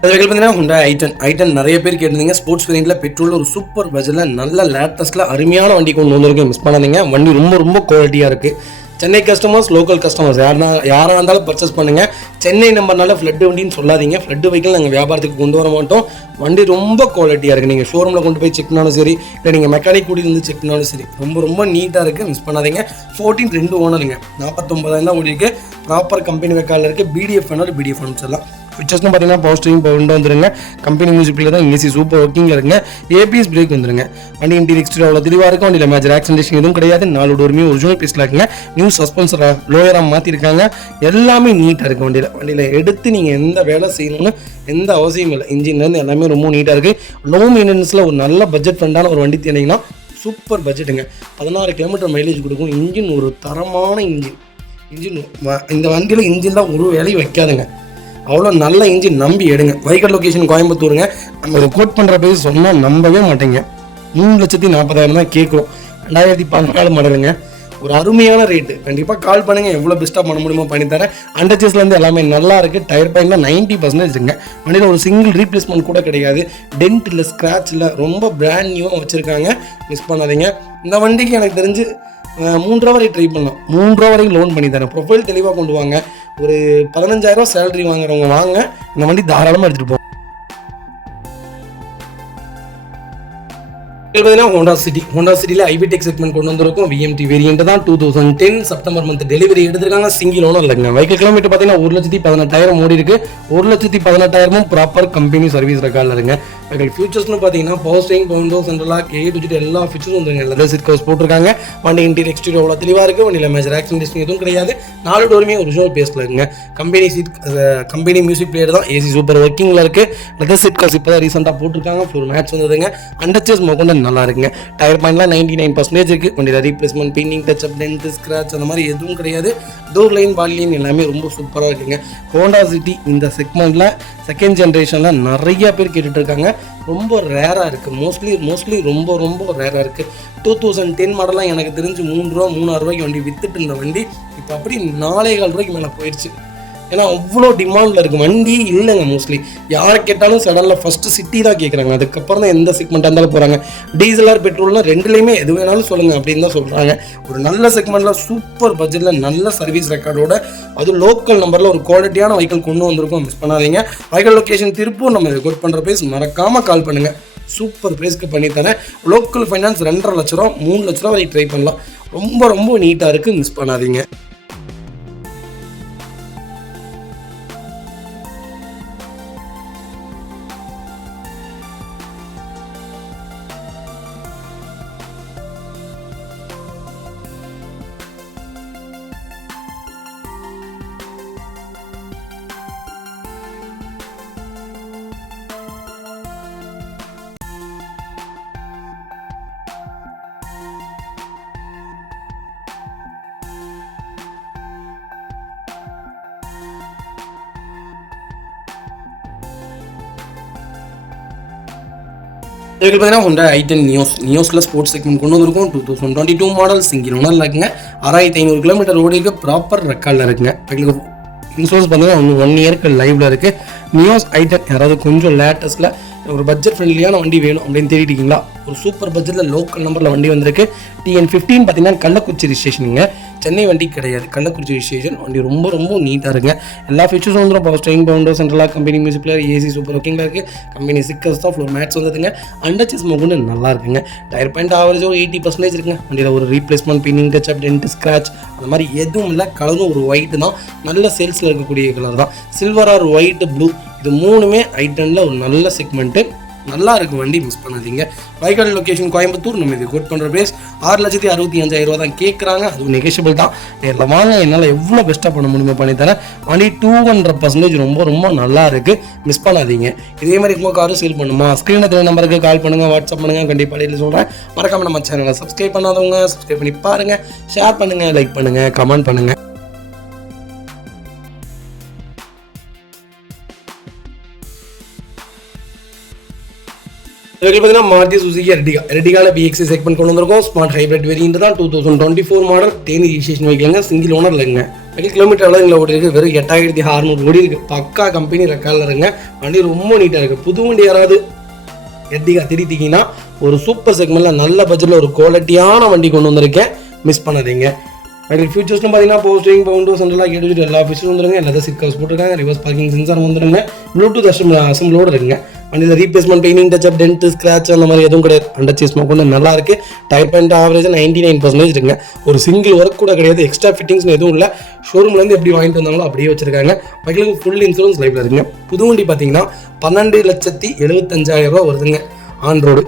அது பார்த்தீங்கன்னா ஹுண்டா ஐ10 நிறைய பேர் கேட்டிருந்தீங்க. ஸ்போர்ட்ஸ் வேரியண்ட்டில் பெட்ரோல் ஒரு சூப்பர் பட்ஜெட்டில் நல்ல லேட்டஸ்ட்டில் அருமையான வண்டி கொண்டு வந்திருக்கேன். மிஸ் பண்ணாதீங்க. வண்டி ரொம்ப ரொம்ப குவாலிட்டியாக இருக்குது. சென்னை கஸ்டமர்ஸ், லோக்கல் கஸ்டமர்ஸ் யாராக இருந்தாலும் பர்ச்சேஸ் பண்ணுங்கள். சென்னை நம்பர்னால ஃப்ளட்டு வண்டின்னு சொல்லாதீங்க. ஃப்ளட்டு வெஹிக்கிள் நாங்கள் வியாபாரத்துக்கு கொண்டு வர மாட்டோம். வண்டி ரொம்ப குவாலிட்டியாக இருக்குது. நீங்கள் ஷோரூமில் கொண்டு போய் செக் பண்ணாலும் சரி, இல்லை நீங்கள் மெக்கானிக் கூட்டிகிட்டு வந்து செக் பண்ணாலும் சரி, ரொம்ப ரொம்ப நீட்டாக இருக்குது. மிஸ் பண்ணாதீங்க. 14 2 ஓனருங்க, 49,000 தான் ஓடி இருக்குது. ப்ராப்பர் கம்பெனி வெக்காலில் இருக்குது. பிடிஎஃப் வேணாலும் பிடிஎஃப் அனுப்பிச்சிடலாம். ஃபீச்சர்ஸ்னு பார்த்தீங்கன்னா பவர் ஸ்டீரிங் பவர் வந்துருங்க. கம்பெனி மியூசிக்கில் தான் ஏசி சூப்பர் ஒர்க்கிங்கில் இருக்குங்க. ஏபிஎஸ் பிரேக் வந்துருங்க. வண்டி இன்டீரியர் எக்ஸ்டீரியர் அவ்வளோ தெளிவாக இருக்கும். வண்டியில் மேஜர் ஆக்சிடென்டேஷன் எதுவும் கிடையாது. 4 டோருமே ஒரிஜினல் பீஸில் இருக்குங்க. நியூ சஸ்பென்சர் லோயராக மாற்றிருக்காங்க. எல்லாமே நீட்டாக இருக்குது. வண்டியில் எடுத்து நீங்கள் எந்த வேலை செய்யணும்னு எந்த அவசியம் இல்லை. இன்ஜின்லேருந்து எல்லாமே ரொம்ப நீட்டாக இருக்குது. லோ மெயின்டெனன்ஸில் ஒரு நல்ல பட்ஜெட் ஃப்ரெண்டான ஒரு வண்டி தேடிங்கன்னா சூப்பர் பட்ஜெட்டுங்க. 16 கிலோமீட்டர் மைலேஜ் கொடுக்கும். இன்ஜின் ஒரு தரமான இன்ஜின். இந்த வண்டியில் இன்ஜின் தான் ஒரு வேலையும் வைக்காதுங்க. அவ்வளோ நல்ல இன்ஜின், நம்பி எடுங்க. வைக்கல் லொக்கேஷன் கோயம்புத்தூருங்க. நம்ம இதை கோட் பண்ணுற பேர் சொன்னால் நம்பவே மாட்டேங்க. 3,40,000 தான் கேட்குறோம். 2014 மாடலுங்க. ஒரு அருமையான ரேட்டு. கண்டிப்பாக கால் பண்ணுங்கள். எவ்வளோ பெஸ்ட்டாக பண்ண முடியுமோ பண்ணித்தரேன். அண்டர்ச்சேஸ்லேருந்து எல்லாமே நல்லா இருக்குது. டயர் பாயிண்ட்லாம் 90% இருக்குங்க. வண்டியில் ஒரு சிங்கிள் ரீப்ளேஸ்மெண்ட் கூட கிடையாது. டென்ட் இல்லை, ஸ்க்ராட்ச் இல்லை, ரொம்ப பிராண்ட் நியூவாக வச்சுருக்காங்க. மிஸ் பண்ணாதீங்க. இந்த வண்டிக்கு எனக்கு தெரிஞ்சு 3 ரூபா வரை ட்ரை பண்ணலாம். 3 ரூபா வரைக்கும் லோன் பண்ணி தரேன். ப்ரொஃபைல் தெளிவாக கொண்டு வாங்க. ஒரு 15,000 சேலரி வாங்குறவங்க வாங்க, இந்த வண்டி தாராளமாக எடுத்துகிட்டு போங்க. ஹோண்டா சிட்டியில் ஐவிடெக் செக்மெண்ட் கொண்டு வந்திருக்கும். விஎம்டி வேரியன்ட் தான். 2010 செப்டம்பர் மந்த் டெலிவரி எடுத்திருக்காங்க. சிங்கிள் ஓனர் இல்லைங்க. வைக்கல் கிலோமீட்டர் பார்த்தீங்கன்னா 1,18,000 ஓடி இருக்கு. 1,18,000 ப்ராப்பர் கம்பெனி சர்வீஸ் ரெக்கார்டில் இருங்க. வைக்கல் ஃபியூச்சர்ஸ்னு பார்த்தீங்கன்னா பவர் ஸ்டீரிங், பவுண்டோ, சென்ட்ரலாக், எல்லா ஃபீச்சரும் வந்துருங்க. லெதர் சீட் கவர்ஸ் போட்டிருக்காங்க. வண்டி இன்டீரியர் எக்ஸ்டீரியர் அவ்வளோ தெளிவாக இருக்குது. வண்டியில் மேஜர் ஆக்சிடென்டேஷன் எதுவும் கிடையாது. 4 டோருமே ஒரிஜினல் பேஸில் இருக்குங்க. Company seat, company music player தான். ஏசி சூப்பர் ஒர்க்கிங்கில் இருக்குது. லெதர் சீட் கவர்ஸ் இப்போ தான் ரீசெண்டாக போட்டிருக்காங்க. ஃப்ளோர் மேட்ச் வந்ததுங்க. அண்டர்ச்சேஸ் கொண்டு நல்லா இருக்குங்க. டயர் பாயிண்ட்லாம் 99% இருக்குது. வண்டியில் replacement, painting, touch-up, dent, scratch அந்த மாதிரி எதுவும் கிடையாது. டோர் லைன், பால் லைன் எல்லாமே ரொம்ப சூப்பராக இருக்குங்க. ஹோண்டா சிட்டி இந்த செக்மெண்ட்டில் செகண்ட் ஜென்ரேஷனில் நிறைய பேர் கேட்டுட்டு இருக்காங்க. ரொம்ப ரேராக இருக்குது. மோஸ்ட்லி ரொம்ப ரொம்ப ரேராக இருக்குது. 2010 மாடலாம் எனக்கு தெரிஞ்சு 3 ரூபா 3,000 ரூபாய்க்கு வண்டி வித்துட்டு இருந்த வண்டி இப்போ அப்படி 4,4 ரூபாய்க்கு மேலே போயிடுச்சு. ஏன்னா அவ்வளோ டிமாண்டில் இருக்குது. வண்டி இல்லைங்க. மோஸ்ட்லி யாரை கேட்டாலும் சடனில் ஃபஸ்ட்டு சிட்டி தான் கேட்குறாங்க. அதுக்கப்புறம் தான் எந்த செக்மெண்ட்டாக இருந்தாலும் போகிறாங்க. டீசலார் பெட்ரோல்னால் ரெண்டுலேயுமே எது வேணாலும் சொல்லுங்கள் அப்படின்னு தான் சொல்கிறாங்க. ஒரு நல்ல செக்மெண்ட்டில் சூப்பர் பட்ஜெட்டில் நல்ல சர்வீஸ் ரெக்கார்டோட அதுவும் லோக்கல் நம்பரில் ஒரு குவாலிட்டியான வெஹிக்கிள் கொண்டு வந்திருக்கோம். மிஸ் பண்ணாதீங்க. வைக்கல் லொக்கேஷன் திருப்பூர். நம்ம கோட் பண்ணுற ப்ரைஸ் மறக்காமல் கால் பண்ணுங்கள். சூப்பர் ப்ரைஸ்க்கு பண்ணித்தரேன். லோக்கல் ஃபைனான்ஸ் 2.5 லட்ச ரூபா 3 லட்ச ரூபா வரை ட்ரை பண்ணலாம். ரொம்ப ரொம்ப நீட்டாக இருக்குது. மிஸ் பண்ணாதீங்க. இதுக்கு பார்த்தீங்கன்னா ஹோண்டா ஐ10 நியோஸில் ஸ்போர்ட்ஸ் செக்மெண்ட் கொண்டு வந்திருக்கும். 2022 மாடல் சிங்கிள் ஓனர் இருக்குங்க. 6,500 கிலோமீட்டர் ஓடிக்கு ப்ராப்பர் ரெக்கார்டில் இருக்குங்க. இன்சூரன்ஸ் பார்த்தீங்கன்னா 1 இயருக்கு லைவில் இருக்குது. நியோஸ் ஐ10 யாராவது கொஞ்சம் லேட்டஸ்ட்டில் ஒரு பட்ஜெட் ஃப்ரெண்ட்லியான வண்டி வேணும் அப்படின்னு தேடிட்டீங்களா, ஒரு சூப்பர் பட்ஜெட்டில் லோக்கல் நம்பரில் வண்டி வந்திருக்கு. TN15 பார்த்தீங்கன்னா கள்ளக்குறிச்சி ரிஜிஸ்ட்ரேஷனுங்க, சென்னை வண்டி கிடையாது, கள்ளக்குறிச்சி ரிஜிஸ்ட்ரேஷன். வண்டி ரொம்ப ரொம்ப நீட்டாக இருக்குங்க. எல்லா ஃபீச்சர்ஸும் வந்துடும். பவர் ஸ்டீரிங், பவுண்டர், central lock, company music player, AC super ஒர்க்கிங்கில் இருக்குது. கம்பெனி ஸ்டிக்கர்ஸ் தான், ஃப்ளோர் மேட்ஸ் வந்துதுங்க. அண்டர் செஸ் மோகுன்னு நல்லா இருக்குங்க. டயர் பாயிண்ட் ஆவரேஜ் ஒரு 80% இருக்குங்க. வண்டியில் ஒரு ரீப்ளேஸ்மெண்ட், பின்னிங், டச்சப், டென்ட், ஸ்க்ராச் அந்த மாதிரி எதுவும் இல்லை. கலரும் ஒரு ஒயிட்டு தான், நல்ல சேல்ஸில் இருக்கக்கூடிய கலர் தான். சில்வர் ஆர் ஒயிட், ப்ளூ இது மூணுமே ஐட்டனில் ஒரு நல்ல செக்மெண்ட்டு. நல்லா இருக்குது வண்டி, மிஸ் பண்ணாதீங்க. வைக்காடு லொக்கேஷன் கோயம்புத்தூர். நம்ம இது கோட் பண்ணுற ப்ரைஸ் 6,65,000 தான் கேட்குறாங்க. அதுவும் நெகோஷியபிள் தான். நேரில் வாங்க, என்னால் எவ்வளோ பெஸ்ட்டாக பண்ண முடியுமோ பண்ணித்தரேன். வண்டி 200% ரொம்ப ரொம்ப நல்லா இருக்குது, மிஸ் பண்ணாதீங்க. இதே மாதிரி உங்கள் காரும் சேல் பண்ணுமா, ஸ்க்ரீனில் தெரிய நம்பருக்கு கால் பண்ணுங்கள், வாட்ஸ்அப் பண்ணுங்கள். கண்டிப்பாக டெய்லி சொல்கிறேன். மறக்காமல் நம்ம சேனலை சப்ஸ்கிரைப் பண்ணாதவங்க சப்ஸ்கிரைப் பண்ணி பாருங்கள், ஷேர் பண்ணுங்கள், லைக் பண்ணுங்கள், கமெண்ட் பண்ணுங்கள். இதுக்கு பார்த்தீங்கன்னா மாருதி சுசுகி எர்டிகாவில் BX செக்மெண்ட் கொண்டு வந்திருக்கோம். ஸ்மார்ட் ஹைப்ரிட் வேரியன்ட் தான். 2024 மாடல், தேனி ரிஜிஸ்ட்ரேஷன் வைக்கலங்க, சிங்கிள் ஓனர் இல்லைங்க. கிலோமீட்டர் எவ்வளோ எங்களை ஓடி இருக்குது, வெறும் 8,600 ஓடி இருக்குது. பக்கா கம்பெனி ரெக்கார்டில் இருங்க. வண்டி ரொம்ப நீட்டாக இருக்குது. புது வண்டி யாராவது எர்டிகா திடீர்த்திங்கன்னா ஒரு சூப்பர் செக்மெண்ட்டில் நல்ல பட்ஜெட்டில் ஒரு குவாலிட்டியான வண்டி கொண்டு வந்திருக்கேன், மிஸ் பண்ணாதீங்க. வண்டியில் ஃபியூச்சர்ஸ்னு பார்த்தீங்கன்னா பவர் ஸ்டீரிங், பவுண்டர், சென்ட்ரலாக கேட்டு எல்லா ஃபீச்சர்ஸும் வந்துருங்க. எல்லா சீட் கவர்ஸ் போட்டுருக்காங்க. ரிவர்ஸ் பார்க்கிங் சென்சார் வந்துருங்க. ப்ளூடூத் அசம்பிளோடு இருக்குங்க. வண்டியில் replacement, painting, touch-up, dent, scratch அந்த மாதிரி எதுவும் கிடையாது. அண்டர் சேஸ் கொண்டு நல்லா இருக்குது. டயர் பாயிண்ட் ஆவரேஜ் 99% இருக்குங்க. ஒரு சிங்கிள் ஒர்க் கூட கிடையாது. எக்ஸ்ட்ரா ஃபிட்டிங்ஸ் எதுவும் இல்லை. ஷோரூம்லேருந்து எப்படி வாங்கிட்டு வந்தாங்களோ அப்படியே வச்சிருக்காங்க. வண்டிகளுக்கு ஃபுல் இன்சூரன்ஸ் லைஃப்பில் இருக்குங்க. புது வண்டி பார்த்தீங்கன்னா 12,75,000 வருதுங்க ஆன் ரோடு.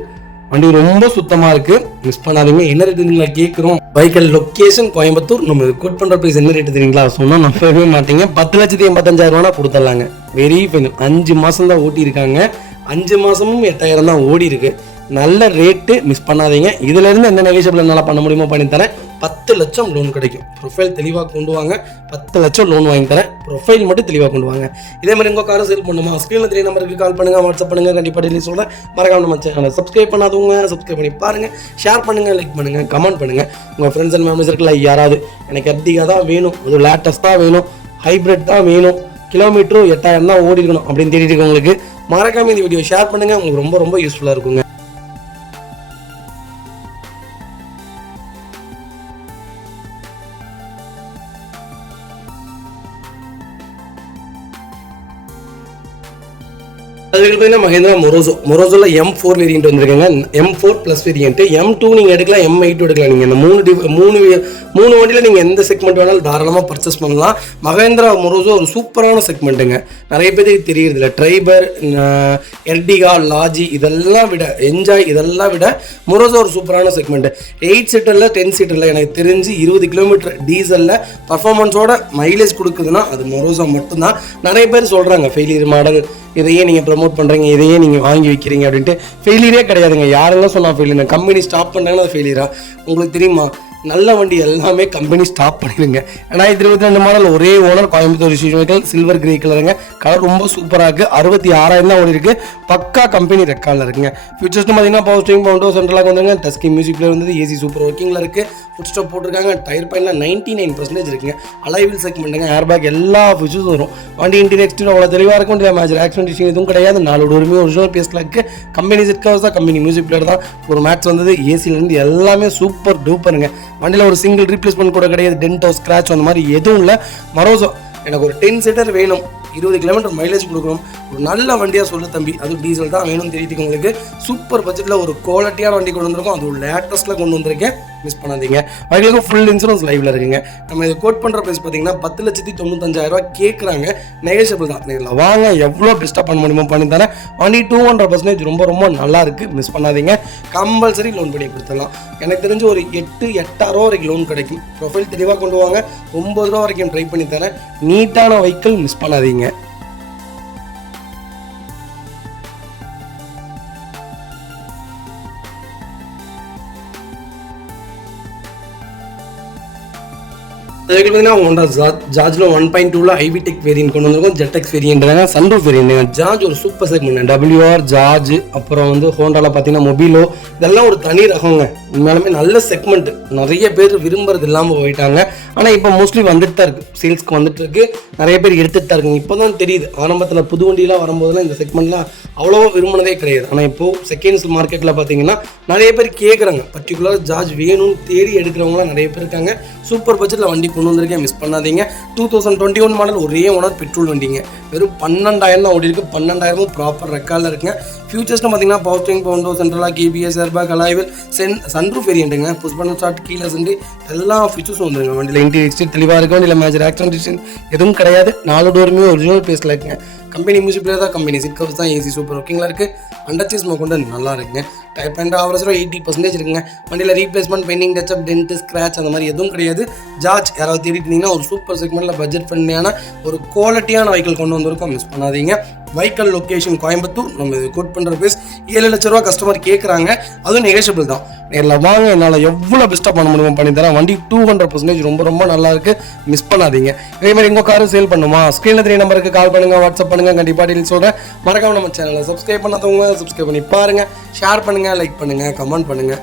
வண்டி ரொம்ப சுத்தமாக இருக்குது, மிஸ் பண்ணாதீங்க. என்ன ரேட்டுங்களா கேட்குறோம். வைக்கல் லொக்கேஷன் கோயம்புத்தூர். நம்ம கோட் பண்ணுற ப்ரைஸ் என்ன ரேட்டு தெரியுங்களா, சொன்னால் நம்பவே மாட்டீங்க. 10,85,000 கொடுத்துடலாங்க. Very final. 5 மாதம் தான் ஓட்டியிருக்காங்க. 5 மாதமும் 8,000 தான் ஓடி இருக்கு. நல்ல ரேட்டு, மிஸ் பண்ணாதீங்க. இதுலேருந்து என்ன நெகோஷியபிள் என்னால் பண்ண முடியுமோ பண்ணித்தரேன். 10 லட்சம் லோன் கிடைக்கும். ப்ரொஃபைல் தெளிவாக கொண்டு வாங்க, 10 லட்சம் லோன் வாங்கி தரேன். ப்ரொஃபைல் மட்டும் தெளிவாக கொண்டு வாங்க. இதே மாதிரி உங்கள் காரை சேல் பண்ணுமா, ஸ்க்ரீனில் 3 நம்பருக்கு கால் பண்ணுங்கள், வாட்ஸ்அப் பண்ணுங்கள். கண்டிப்பாக டெய்லி சொல்கிறேன். மறக்காம நம்ம சேனலை சப்ஸ்கிரைப் பண்ணாதவங்க சப்ஸ்கிரைப் பண்ணி பாருங்கள், ஷேர் பண்ணுங்கள், லைக் பண்ணுங்கள், கமெண்ட் பண்ணுங்கள். உங்கள் ஃப்ரெண்ட்ஸ் அண்ட் ஃபேமிலிஸ் இருக்குல்ல, யாராவது எனக்கு எர்டிகா தான் வேணும், அது லேட்டஸ்ட்டாக வேணும், ஹைப்ரிட் தான் வேணும், கிலோமீட்டரும் 8,000 தான் ஓடி இருக்கணும் அப்படின்னு தேடிட்டு இருக்கவங்களுக்கு மறக்காம இந்த வீடியோ ஷேர் பண்ணுங்கள். உங்களுக்கு ரொம்ப ரொம்ப யூஸ்ஃபுல்லாக இருக்குங்க. அதுக்கு பார்த்தீங்கன்னா மஹேந்திரா மொரோசோவில் M4 வேரியன்ட் வந்துருக்காங்க. M4 plus variant. M2 நீங்கள் எடுக்கலாம், M8 எடுக்கலாம். நீங்கள் இந்த மூணு வண்டியில் நீங்கள் எந்த செக்மெண்ட் வேணாலும் தாராளமாக பர்ச்சேஸ் பண்ணலாம். மஹேந்திரா மொரோசோ ஒரு சூப்பரான செக்மெண்ட்டுங்க. நிறைய பேருக்கு தெரியறதில்ல. ட்ரைபர், எர்டிகா, லாஜி இதெல்லாம் விட, என்ஜாய் இதெல்லாம் விட மொரோசோ ஒரு சூப்பரான செக்மெண்ட்டு. 8 சீட்டரில் 10 சீட்டரில் எனக்கு தெரிஞ்சு 20 கிலோமீட்டர் டீசலில் பர்ஃபார்மன்ஸோட மைலேஜ் கொடுக்குதுன்னா அது மொரோசோ மட்டும்தான். நிறைய பேர் சொல்கிறாங்க ஃபெயிலியர் மாடல், இதையே நீங்கள் ப்ரமோட் பண்ணுறீங்க, இதையே நீங்கள் வாங்கி வைக்கிறீங்க அப்படின்ட்டு. ஃபெயிலியரே கிடையாதுங்க. யாரெல்லாம் சொன்னால் ஃபெயிலியர், கம்பெனி ஸ்டாப் பண்ணுறாங்கன்னா அது ஃபெயிலியரா உங்களுக்கு தெரியுமா? நல்ல வண்டி எல்லாமே கம்பெனி ஸ்டாப் பண்ணிடுங்க. 2022 மாடல், ஒரே owner, Coimbatore registration, silver grey கலருங்க. கலர் ரொம்ப சூப்பராக இருக்குது. 66,000 தான் ஓடி இருக்குது. பக்கா கம்பெனி ரெக்கார்டில் இருக்குங்க. ஃபியூச்சர்ஸ்னு பார்த்தீங்கன்னா பவர் ஸ்டீரிங், பவுண்டர், சென்ட்ரலாக வந்துருங்க. டஸ்கி மியூசிக் பிளேயர் வந்து ஏசி சூப்பர் ஒர்க்கிங்கில் இருக்குது. ஃபுட் ஸ்டாப் போட்டிருக்காங்க. டயர் பாயிண்ட்ல 99% இருக்குங்க. அலைவில் செக்மெண்ட்டுங்க. ஏர்பேக் எல்லா ஃபியூச்சர்ஸும் வரும். வண்டி இன்டீரியர் எக்ஸ்டீரியர் அவ்வளோ தெளிவாக இருக்கும். மேஜர் ஆக்சிடென்ட் இஷ்யூ எதுவும் கிடையாது. 4 உரிமையும் ஒரிஜினல் பேஸ்ல இருக்குது. கம்பெனி செட் கவர்ஸ் தான், கம்பெனி மியூசிக் பிளேயர் தான். ஒரு மேட்ச் வந்தது. ஏசிலேருந்து எல்லாமே சூப்பர் டூப்பருங்க. வண்டியில் ஒரு சிங்கிள் ரீப்ளேஸ்மெண்ட் கூட கிடையாது. டென்டோ, ஸ்க்ராச் அந்த மாதிரி எதுவும் இல்லை. மொரோசோ எனக்கு ஒரு 10 சீட்டர் வேணும், 20 கிலோமீட்டர் மைலேஜ் கொடுக்கணும், ஒரு நல்ல வண்டியாக சொல்லு தம்பி, அது டீசல் தான் வேணும்னு தெரிவித்து உங்களுக்கு சூப்பர் பட்ஜெட்டில் ஒரு குவாலிட்டியான வண்டி கொண்டு வந்திருக்கோம். அது ஒரு லேட்டஸ்ட்டில் கொண்டு வந்திருக்கேன், மிஸ் பண்ணாதீங்க. வண்டிகளுக்கும் ஃபுல் இன்சூரன்ஸ் லைவில் இருக்குங்க. நம்ம இது கோட் பண்ணுற ப்ரைஸ் பார்த்தீங்கன்னா 10,95,000 கேட்குறாங்க. நெகோஷியபிள் தான். நீங்கள் வாங்க, எவ்வளோ பெஸ்ட்டாக பண்ண முடியுமோ பண்ணி தரேன். வண்டி 200% ரொம்ப ரொம்ப நல்லா இருக்குது, மிஸ் பண்ணாதீங்க. கம்பல்சரி லோன் பண்ணி கொடுத்துடலாம். எனக்கு தெரிஞ்சு ஒரு 8,000 வரைக்கும் லோன் கிடைக்கும். ப்ரொஃபைல் தெளிவாக கொண்டு வாங்க. 9 ரூபா வரைக்கும் ட்ரை பண்ணி தரேன். நீட்டான வெஹிக்கிள், மிஸ் பண்ணாதீங்க. அதுக்கு பார்த்தீங்கன்னா ஹோண்டா ஜார்ஜில் 1.2 ஐவிடெக் வேரியன்ட் கொண்டு வந்திருக்கும். ZX variant sunroof variant. George ஒரு சூப்பர் செக்மெண்ட். WR ஜார்ஜ், அப்புறம் வந்து ஹோண்டாவில் பார்த்தீங்கன்னா மொபிலோ, இதெல்லாம் ஒரு தனி ரகங்க. உண்மையாலுமே நல்ல செக்மெண்ட், நிறைய பேர் விரும்புறது இல்லாமல் போயிட்டாங்க. ஆனால் இப்போ மோஸ்ட்லி வந்துட்டு தான் இருக்குது, சேல்ஸ்க்கு வந்துட்டு இருக்கு, நிறைய பேர் எடுத்துகிட்டு தான் இருக்குங்க. இப்போ தான் தெரியுது, ஆரம்பத்தில் புது வண்டியெலாம் வரும்போதெல்லாம் இந்த செக்மெண்ட்லாம் அவ்வளோவா விரும்பினதே கிடையாது. ஆனால் இப்போது செகண்ட்ஸ் மார்க்கெட்டில் பார்த்தீங்கன்னா நிறைய பேர் கேட்குறாங்க. பர்டிகுலராக ஜார்ஜ் வேணும்னு தேடி எடுக்கிறவங்களாம் நிறைய பேர் இருக்காங்க. சூப்பர் பட்ஜெட்டில் வண்டி கொண்டு வந்திருக்கேன், மிஸ் பண்ணாதீங்க. 2021 மாடல், ஒரே ஓனர், பெட்ரோல் வண்டிங்க. வெறும் 12,000 தான் ஓடி இருக்கு. 12,000 ப்ராப்பர் ரெக்கார்டில் இருக்குங்க. ஃபியூச்சர்ஸ்னு பார்த்தீங்கன்னா power steering, power window, central lock, KBS, airbag, alloy wheel, sunroof வேரியண்ட்டுங்க. புஷ் பண்ண ஸ்டார்ட், கீழே சென்று எல்லா ஃபீச்சர்ஸும் வந்துருங்க. வண்டியில் இன்டீரியர் தெளிவாக இருக்கும். வண்டியில் மேஜர் ஆக்சிடென்ட் எதுவும் கிடையாது. 4 டோருமே ஒரிஜினல் பேஸில் இருக்குங்க. கம்பெனி மியூசிக் பிளேயர் தான், கம்பெனி சீட் கவர்ஸ் தான், ஏசி சூப்பர் ஒர்க்கிங்கில் இருக்குது. அண்டர்ச்சேஸ் கொண்டு நல்லா இருக்குங்க. டைப் அண்ட் ஆவரேஜ் 80% இருக்குங்க. வண்டியில் replacement, painting, touch-up, dent, scratch அந்த மாதிரி எதுவும் கிடையாது. ஜார்ஜ் யாராவது தேடிட்டீங்கன்னா ஒரு சூப்பர் செக்மெண்ட்டில் பட்ஜெட் ஃப்ரெண்ட்லியான ஒரு குவாலிட்டியான வெஹிக்கிள் கொண்டு வந்திருக்கோம், மிஸ் பண்ணாதீங்க. Vehicle location Coimbatore. நம்ம இது கோட் பண்ணுற பேஸ் 7 லட்ச ரூபா கஸ்டமர் கேட்குறாங்க. அதுவும் நெகோஷியபிள் தான். நேரில் வாங்க, என்னால் எவ்வளோ பெஸ்ட்டாக பண்ண முடியுமோ பண்ணி தரேன். வண்டி 200% ரொம்ப ரொம்ப நல்லா இருக்குது, மிஸ் பண்ணாதீங்க. இதே மாதிரி உங்கள் காரும் சேல் பண்ணுமா, ஸ்க்ரீனில் 3 நம்பருக்கு கால் பண்ணுங்கள், வாட்ஸ்அப் பண்ணுங்கள். கண்டிப்பாக டீல் சொல்கிறேன். மறக்காம நம்ம சேனலை சப்ஸ்கிரைப் பண்ணாதவங்க சப்ஸ்கிரைப் பண்ணி பாருங்கள், ஷேர் பண்ணுங்கள், லைக் பண்ணுங்கள், கமெண்ட் பண்ணுங்கள்.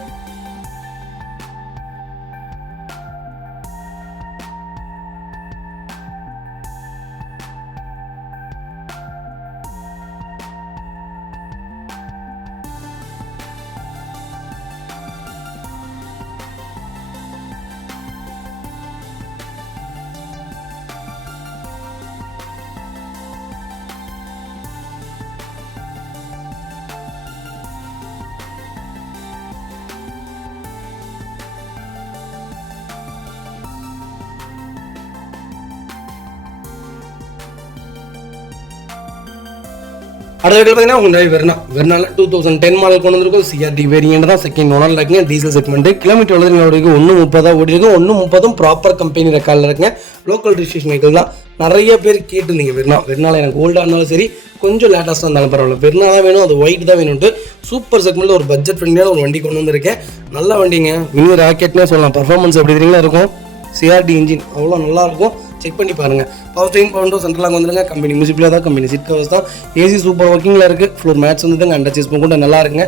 அடுத்த பார்த்தீங்கன்னா உங்கள் வெர்னால 2010 மாடல் கொண்டு வந்திருக்கும். CRT வேரியன்ட் தான், செகண்ட் ஓனரில் இருக்குங்க. Diesel segment. கிலோமீட்டர் எவ்வளோ ஓடிருக்கு? 130 ஓடி இருக்கு. 130 ப்ராப்பர் கம்பெனி ரெக்கார்டில் இருக்குங்க. லோக்கல் ரிஜிஸ்ட்ரேஷன் வெஹிக்கிள் தான். நிறைய பேர் கேட்டுருந்தீங்க வெர்னால எனக்கு ஓல்டாக இருந்தாலும் சரி, கொஞ்சம் லேட்டஸ்ட்டாக இருந்தாலும் பரவாயில்ல, வெர்னா தான் வேணும், அது ஒயிட் தான் வேணும்ட்டு சூப்பர் செக்மெண்ட்டில் ஒரு பட்ஜெட் ஃப்ரெண்ட்லியான ஒரு வண்டி கொண்டு வந்திருக்கேன். நல்ல வண்டிங்க, மினி ராக்கெட்னே சொல்லலாம். பர்ஃபார்மன்ஸ் எப்படி தெரியுங்களா இருக்கும். CRT இன்ஜின் அவ்வளோ நல்லாயிருக்கும், செக் பண்ணி பாருங்கள். பவர் ஸ்டீரிங், பவுண்டோ, சென்ட்ரலாக வந்துருங்க. கம்பெனி மியூசிக்கில் தான், கம்பெனி சீட் கவர்ஸ் தான், ஏசி சூப்பர் ஒர்க்கிங்கில் இருக்குது. Floor match வந்துதுங்க. அண்டர்ச்சேஸ் கூட நல்லா இருக்குங்க.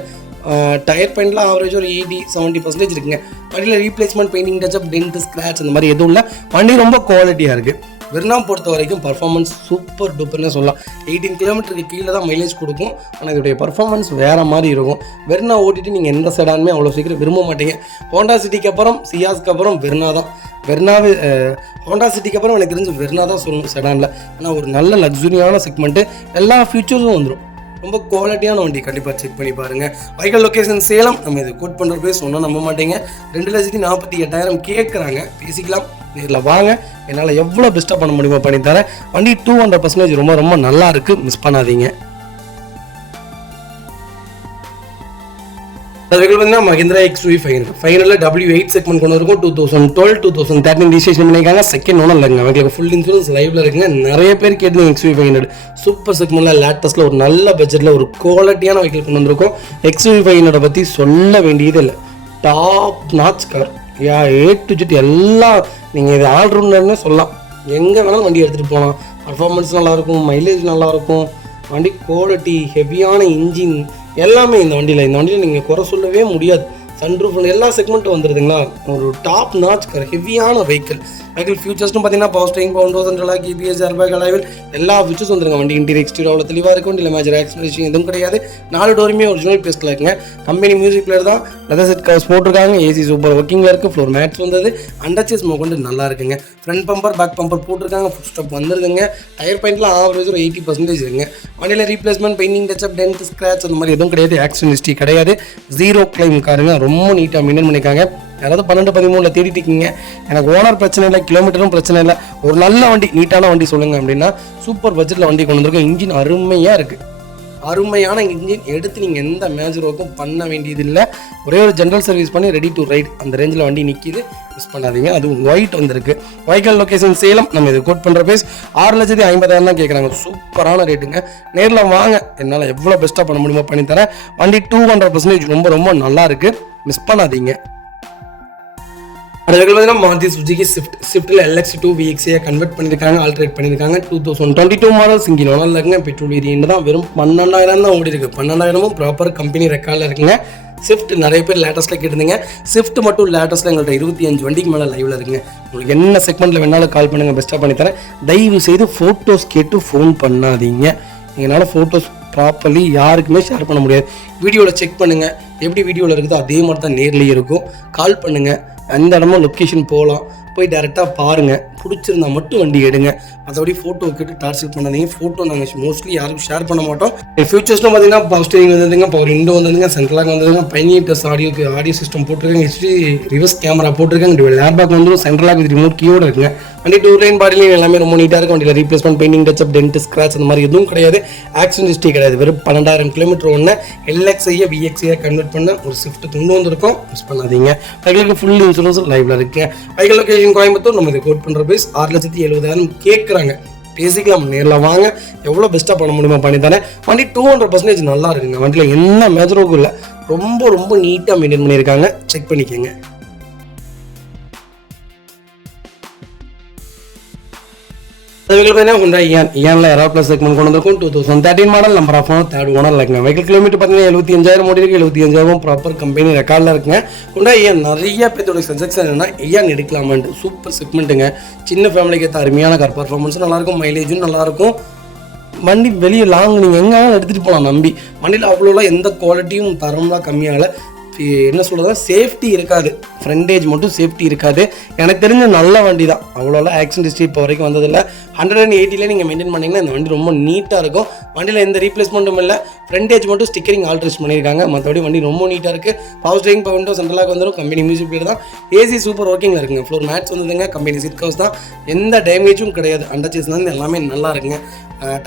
டயர் பாயிண்ட்லாம் ஆவரேஜ் ஒரு 80-70% இருக்குங்க. வண்டியில் replacement, painting, touch-up, dent, scratch அந்த மாதிரி எதுவும் இல்லை. வண்டி ரொம்ப குவாலிட்டியாக இருக்குது. வெர்னா பொறுத்த வரைக்கும் பர்ஃபார்மன்ஸ் சூப்பர் டூப்பர்னு சொல்லலாம். 18 கிலோமீட்டருக்கு கீழே தான் மைலேஜ் கொடுக்கும். ஆனால் இதோடைய பர்ஃபார்மன்ஸ் வேறு மாதிரி இருக்கும். வெர்னா ஓட்டிட்டு நீங்கள் எந்த செடானுமே அவ்வளோ சீக்கிரம் விரும்ப மாட்டீங்க. ஹோண்டா சிட்டிக்கு அப்புறம், சியாஸ்க்கு அப்புறம் வெர்னா தான். வெர்னாவே ஹோண்டா சிட்டிக்கு அப்புறம் எனக்கு தெரிஞ்சு வெர்னா தான் சொல்லணும் செடானில். ஆனால் ஒரு நல்ல லக்ஸுரியான செக்மெண்ட்டு, எல்லா ஃபீச்சர்ஸும் வந்துடும். ரொம்ப குவாலிட்டியான வண்டி, கண்டிப்பாக செக் பண்ணி பாருங்கள். Vehicle location Salem. நம்ம இது கோட் பண்ணுற பேர் சொன்னால் நம்ப மாட்டீங்க. 2,48,000 கேட்குறாங்க, பேசிக்கலாம். நேரில் வாங்க, என்னால் எவ்வளோ பெஸ்ட்டாக பண்ண முடியுமோ பண்ணி தரேன். வண்டி 200% ரொம்ப ரொம்ப நல்லா இருக்குது, மிஸ் பண்ணாதீங்க. அது பார்த்தீங்கன்னா மஹிந்திரா XUV 500 W8 செக்மெண்ட் கொண்டு இருக்கும். 2012, 2013 ரிஜிஸ்ட்ரேஷன் பண்ணியிருக்காங்க. செகண்ட் ஓனர் இல்லைங்க, அவங்களுக்கு ஃபுல் இன்சூரன்ஸ் லைவ்ல இருக்குங்க. நிறைய பேர் கேட்டு XUV 500 சூப்பர் செக்மெண்ட்டில் லேட்டஸ்ட்டில் ஒரு நல்ல பட்ஜெட்டில் ஒரு குவாலிட்டியான வெஹிக்கிள் கொண்டு வந்திருக்கும். XUV 500 பற்றி சொல்ல வேண்டியது இல்லை, top notch car. A to Z எல்லாம் நீங்கள் இது ஆல்ரவுண்டர்னே சொல்லலாம். எங்கே வேணாலும் வண்டி எடுத்துகிட்டு போகலாம். பர்ஃபார்மன்ஸ் நல்லாயிருக்கும், மைலேஜ் நல்லாயிருக்கும், வண்டி குவாலிட்டி, ஹெவியான இன்ஜின் எல்லாமே இந்த வண்டியில் நீங்கள் குறை சொல்லவே முடியாது. சன்ரூஃப் எல்லா செக்மெண்ட்டும் வந்துடுதுங்களா. ஒரு டாப் நாச் கார், ஹெவியான வெஹிக்கிள். ஃபியூச்சர்ஸ்னு பார்த்தீங்கன்னா power steering, power window, central lock, KBS, airbag, alloy wheel எல்லா ஃபீச்சர்ஸ் வந்துருங்க. வண்டி இன்டீரியர் எக்ஸ்டீரியர் அவ்வளோ தெளிவாக இருக்கும். இல்லை மேஜர் ஆக்சிடென்ட் எதுவும் கிடையாது. 4 டோருமே ஒரிஜினல் பேஸ்ட்டில் இருக்குங்க. கம்பெனி மியூசிக் பிளேயர் தான், லெதர் செட் கவர்ஸ் போட்டிருக்காங்க. ஏசி சூப்பர் ஒர்க்கிங்கில் இருக்குது. ஃப்ளோர் மேட்ச் வந்தது. அண்டர்ச்சேஸ் கொண்டு நல்லா இருக்குங்க. ஃப்ரண்ட் பம்பர், பேக் பம்பர் போட்டிருக்காங்க. ஃபுட் ஸ்டாப் வந்துருதுங்க. டயர் பாயிண்ட்லாம் ஆவரேஜ் ஒரு 80% இருக்குங்க. வண்டியில் replacement, painting, touch-up, dent, scratch அந்த மாதிரி எதுவும் கிடையாது. ஆக்சிடென்ட் ஹிஸ்ட்ரி கிடையாது. 0 கிளைம் காருங்க. ரொம்ப நீட்டாக மெயின்டைன் பண்ணியிருக்காங்க. யாராவது 12-13 தேடிட்டு இருக்கீங்க, எனக்கு ஓனர் பிரச்சனை இல்லை, கிலோமீட்டரும் பிரச்சனை இல்லை, ஒரு நல்ல வண்டி, நீட்டான வண்டி சொல்லுங்கள் அப்படின்னா சூப்பர் பட்ஜெட்டில் வண்டி கொண்டு வந்திருக்கோம். இன்ஜின் அருமையாக இருக்குது. அருமையான இன்ஜின் எடுத்து நீங்கள் எந்த மேஜர் ஒர்க்கும் பண்ண வேண்டியதில்லை. ஒரே ஒரு ஜென்ரல் சர்வீஸ் பண்ணி ரெடி டு ரைட் அந்த ரேஞ்சில் வண்டி நிற்கிது, மிஸ் பண்ணாதீங்க. அதுவும் ஒயிட் வந்திருக்கு. Vehicle location Salem. நம்ம இது கோட் பண்ணுற பேஸ் 6,50,000 தான் கேட்குறாங்க. சூப்பரான ரேட்டுங்க. நேரில் வாங்க, என்னால் எவ்வளோ பெஸ்ட்டாக பண்ண முடியுமோ பண்ணித்தரேன். வண்டி 200% ரொம்ப ரொம்ப நல்லா இருக்குது, மிஸ் பண்ணாதீங்க. அதுக்கு பார்த்தீங்கன்னா மாருதி சுஜுகி ஸ்விஃப்ட்டில் LX2 VXஐ கன்வெர்ட் பண்ணியிருக்காங்க, ஆல்ட்ரேட் பண்ணியிருக்காங்க. 2022 மாடல் சிங்கிள் ஓனரில் இருக்குங்க. பெட்ரோல் வேரியன்ட் தான், வெறும் 12,000 தான் ஓடி இருக்குது. 12,000 ப்ராப்பர் கம்பெனி ரெக்கார்டில் இருக்குங்க. ஸ்விஃப்ட் நிறைய பேர் லேட்டஸ்ட்டில் கேட்டிருந்தீங்க. ஸ்விஃப்ட் மட்டும் லேட்டஸ்ட்டில் எங்கள்கிட்ட 25 வண்டிக்கு மேலே லைவில் இருக்குங்க. உங்களுக்கு என்ன செக்மெண்ட்டில் வேணாலும் கால் பண்ணுங்கள், பெஸ்ட்டாக பண்ணித்தரேன். தயவு செய்து ஃபோட்டோஸ் கேட்டு ஃபோன் பண்ணாதீங்க. எங்களால் ஃபோட்டோஸ் ப்ராப்பர்லி யாருக்குமே ஷேர் பண்ண முடியாது. வீடியோவில் செக் பண்ணுங்கள், எப்படி வீடியோவில் இருக்குதோ அதே மாதிரி தான் நேர்லேயே இருக்கும். கால் பண்ணுங்கள், அந்த இடமும் லொக்கேஷன் போகலாம், போய் டேரெக்டாக பாருங்கள். பிடிச்சிருந்தா மட்டும் வண்டி எடுங்க. மற்றபடி ஃபோட்டோ கேட்டு டார்ச்சர் பண்ணாதீங்க. ஃபோட்டோ நாங்கள் மோஸ்ட்லி யாருக்கும் ஷேர் பண்ண மாட்டோம். ஃபியூச்சர்ஸ்லாம் பார்த்தீங்கன்னா பவர் ஸ்டீரிங் வந்ததுங்க, பவர் விண்டோ வந்ததுங்க, சென்ட்ரலாக வந்ததுங்க, பைனியர்ஸ் ஆடியோ சிஸ்டம் போட்டிருக்காங்க, ஹெச்டி ரிவர்ஸ் கேமரா போட்டிருக்காங்க, டுவெல் ஏர்பேக் வந்துடும், சென்ட்ரலாக வித் ரிமோட் கீயோட இருக்குங்க. வண்டி டூர் லைன் பாடிலையும் எல்லாமே ரொம்ப நீட்டாக இருக்கும். வண்டியில் replacement, painting, touch-up, dent, scratch அந்த மாதிரி எதுவும் கிடையாது. ஆக்சிடென்ட் ஹிஸ்ட்ரி கிடையாது. வெறும் 12,000 கிலோமீட்டர் ஒன்று LXஐ VXஐ கன்வெர்ட் பண்ண ஒரு ஸ்விஃப்ட் கொண்டு வந்திருக்கோம். மிஸ் பண்ணாதீங்க. பைகளுக்கு ஃபுல் இன்சூரன்ஸ் லைவ்ல இருக்கு. பைகள் லொகேஷன் கோயம்புத்தூர். நம்ம இதை கோட் பண்ணுற பிரைஸ் 6,70,000 கேட்குறாங்க. பேசிக்கலாம், நேரில் வாங்க, எவ்வளோ பெஸ்ட்டாக பண்ண முடியுமா பண்ணி தானே. வண்டி 200% நல்லா இருக்குங்க. வண்டியில் என்ன மேஜரும் இல்லை, ரொம்ப ரொம்ப நீட்டாக மெயின்டைன் பண்ணியிருக்காங்க. செக் பண்ணிக்கோங்க. அதுக்கு பார்த்தீங்கன்னா ஹுண்டாய் இயானில் ஏரோப்ளஸ் செக்மெண்ட் கொண்டு வந்திருக்கும். 2013 model, number of owner, third owner இருக்குங்க. வெஹிக்கிள் கிலோமீட்டர் பார்த்தீங்கன்னா 75,000 ஓடி இருக்குது. 75,000 ப்ராப்பர் கம்பெனி ரெக்கார்டில் இருக்குங்க. ஹுண்டாய் இயான் நிறைய பேர்த்தோட சஜெக்ஷன் என்னன்னா இயான் எடுக்கலாமான்ட்டு. சூப்பர் செக்மெண்ட்டுங்க. சின்ன ஃபேமிலிக்கு ஏற்ற அருமையான கார், பர்ஃபார்மன்ஸும் நல்லாயிருக்கும், மைலேஜும் நல்லாயிருக்கும். வண்டி வெளியே லாங் நீங்கள் எங்கேனாலும் எடுத்துகிட்டு போகலாம் நம்பி. வண்டியில் அவ்வளோலாம் எந்த குவாலிட்டியும் தரம்லாம் கம்மியாகலை. என்ன சொல்கிறதா, சேஃப்டி இருக்காது, ஃப்ரண்டேஜ் மட்டும் சேஃப்டி இருக்காது. எனக்கு தெரிஞ்ச நல்ல வண்டி தான், அவ்வளோலாம் ஆக்சிடென்ட் ஹிஸ்ட்ரி இப்போ வரைக்கும் வந்ததில்லை. 180ல நீங்கள் மெயின்டைன் பண்ணிங்கன்னா இந்த வண்டி ரொம்ப நீட்டாக இருக்கும். வண்டியில் எந்த ரீப்ளேஸ்மெண்ட்டும் இல்லை, ஃப்ரண்டேஜ் மட்டும் ஸ்டிக்கரிங் ஆல்ட்ரேஷன் பண்ணியிருக்காங்க. மற்றபடி வண்டி ரொம்ப நீட்டாக இருக்குது. பவர் ஸ்டீரிங், பவர் விண்டோ, சென்ட்ரலாக வந்துடும், கம்பெனி மியூசிக் பிளேயர் தான். ஏசி சூப்பர் ஒர்க்கிங்கில் இருக்குங்க. ஃப்ளோர் மேட்ஸ் வந்ததுங்க, கம்பெனி சீட் கவர்ஸ் தான், எந்த டேமேஜும் கிடையாது. அண்டர்ச்சேஸ்லேருந்து எல்லாமே நல்லா இருக்குங்க.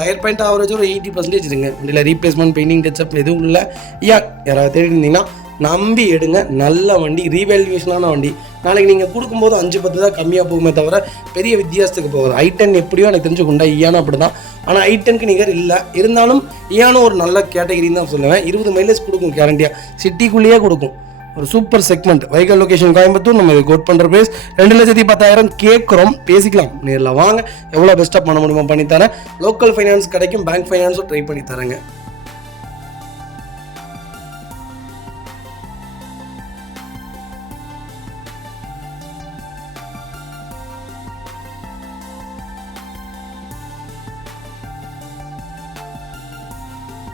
டயர் பாயிண்ட் ஆவரேஜ் ஒரு 80% இருக்குங்க. வண்டியில் ரீப்ளேஸ்மெண்ட், பெயிண்டிங், டச்சப் எதுவும் இல்லை. யாராவது தேடி இருந்தீங்கன்னா நம்பி எடுங்க. நல்ல வண்டி, ரீவேல்யூஷனான வண்டி. நாளைக்கு நீங்கள் கொடுக்கும்போது 5-10 தான் கம்மியாக போகுமே தவிர பெரிய வித்தியாசத்துக்கு போகுது. i10 எப்படியோ எனக்கு தெரிஞ்சு ஹுண்டாய் இயானும் அப்படி தான். ஆனால் i10க்கு நிகர் இல்லை. இருந்தாலும் இயானும் ஒரு நல்ல கேட்டகரின்னு தான் சொல்லுவேன். 20 மைலேஜ் கொடுக்கும் கேரண்டியாக, சிட்டிக்குள்ளேயே கொடுக்கும். ஒரு super segment. Vehicle location Coimbatore. நம்ம இது கோட் பண்ணுற பிரைஸ் 2,10,000 கேட்குறோம். பேசிக்கலாம், நேரில் வாங்க, எவ்வளோ பெஸ்ட்டாக பண்ண முடியுமோ பண்ணித்தரேன். லோக்கல் ஃபைனான்ஸ் கிடைக்கும், பேங்க் ஃபைனான்ஸும் ட்ரை பண்ணி தரேங்க.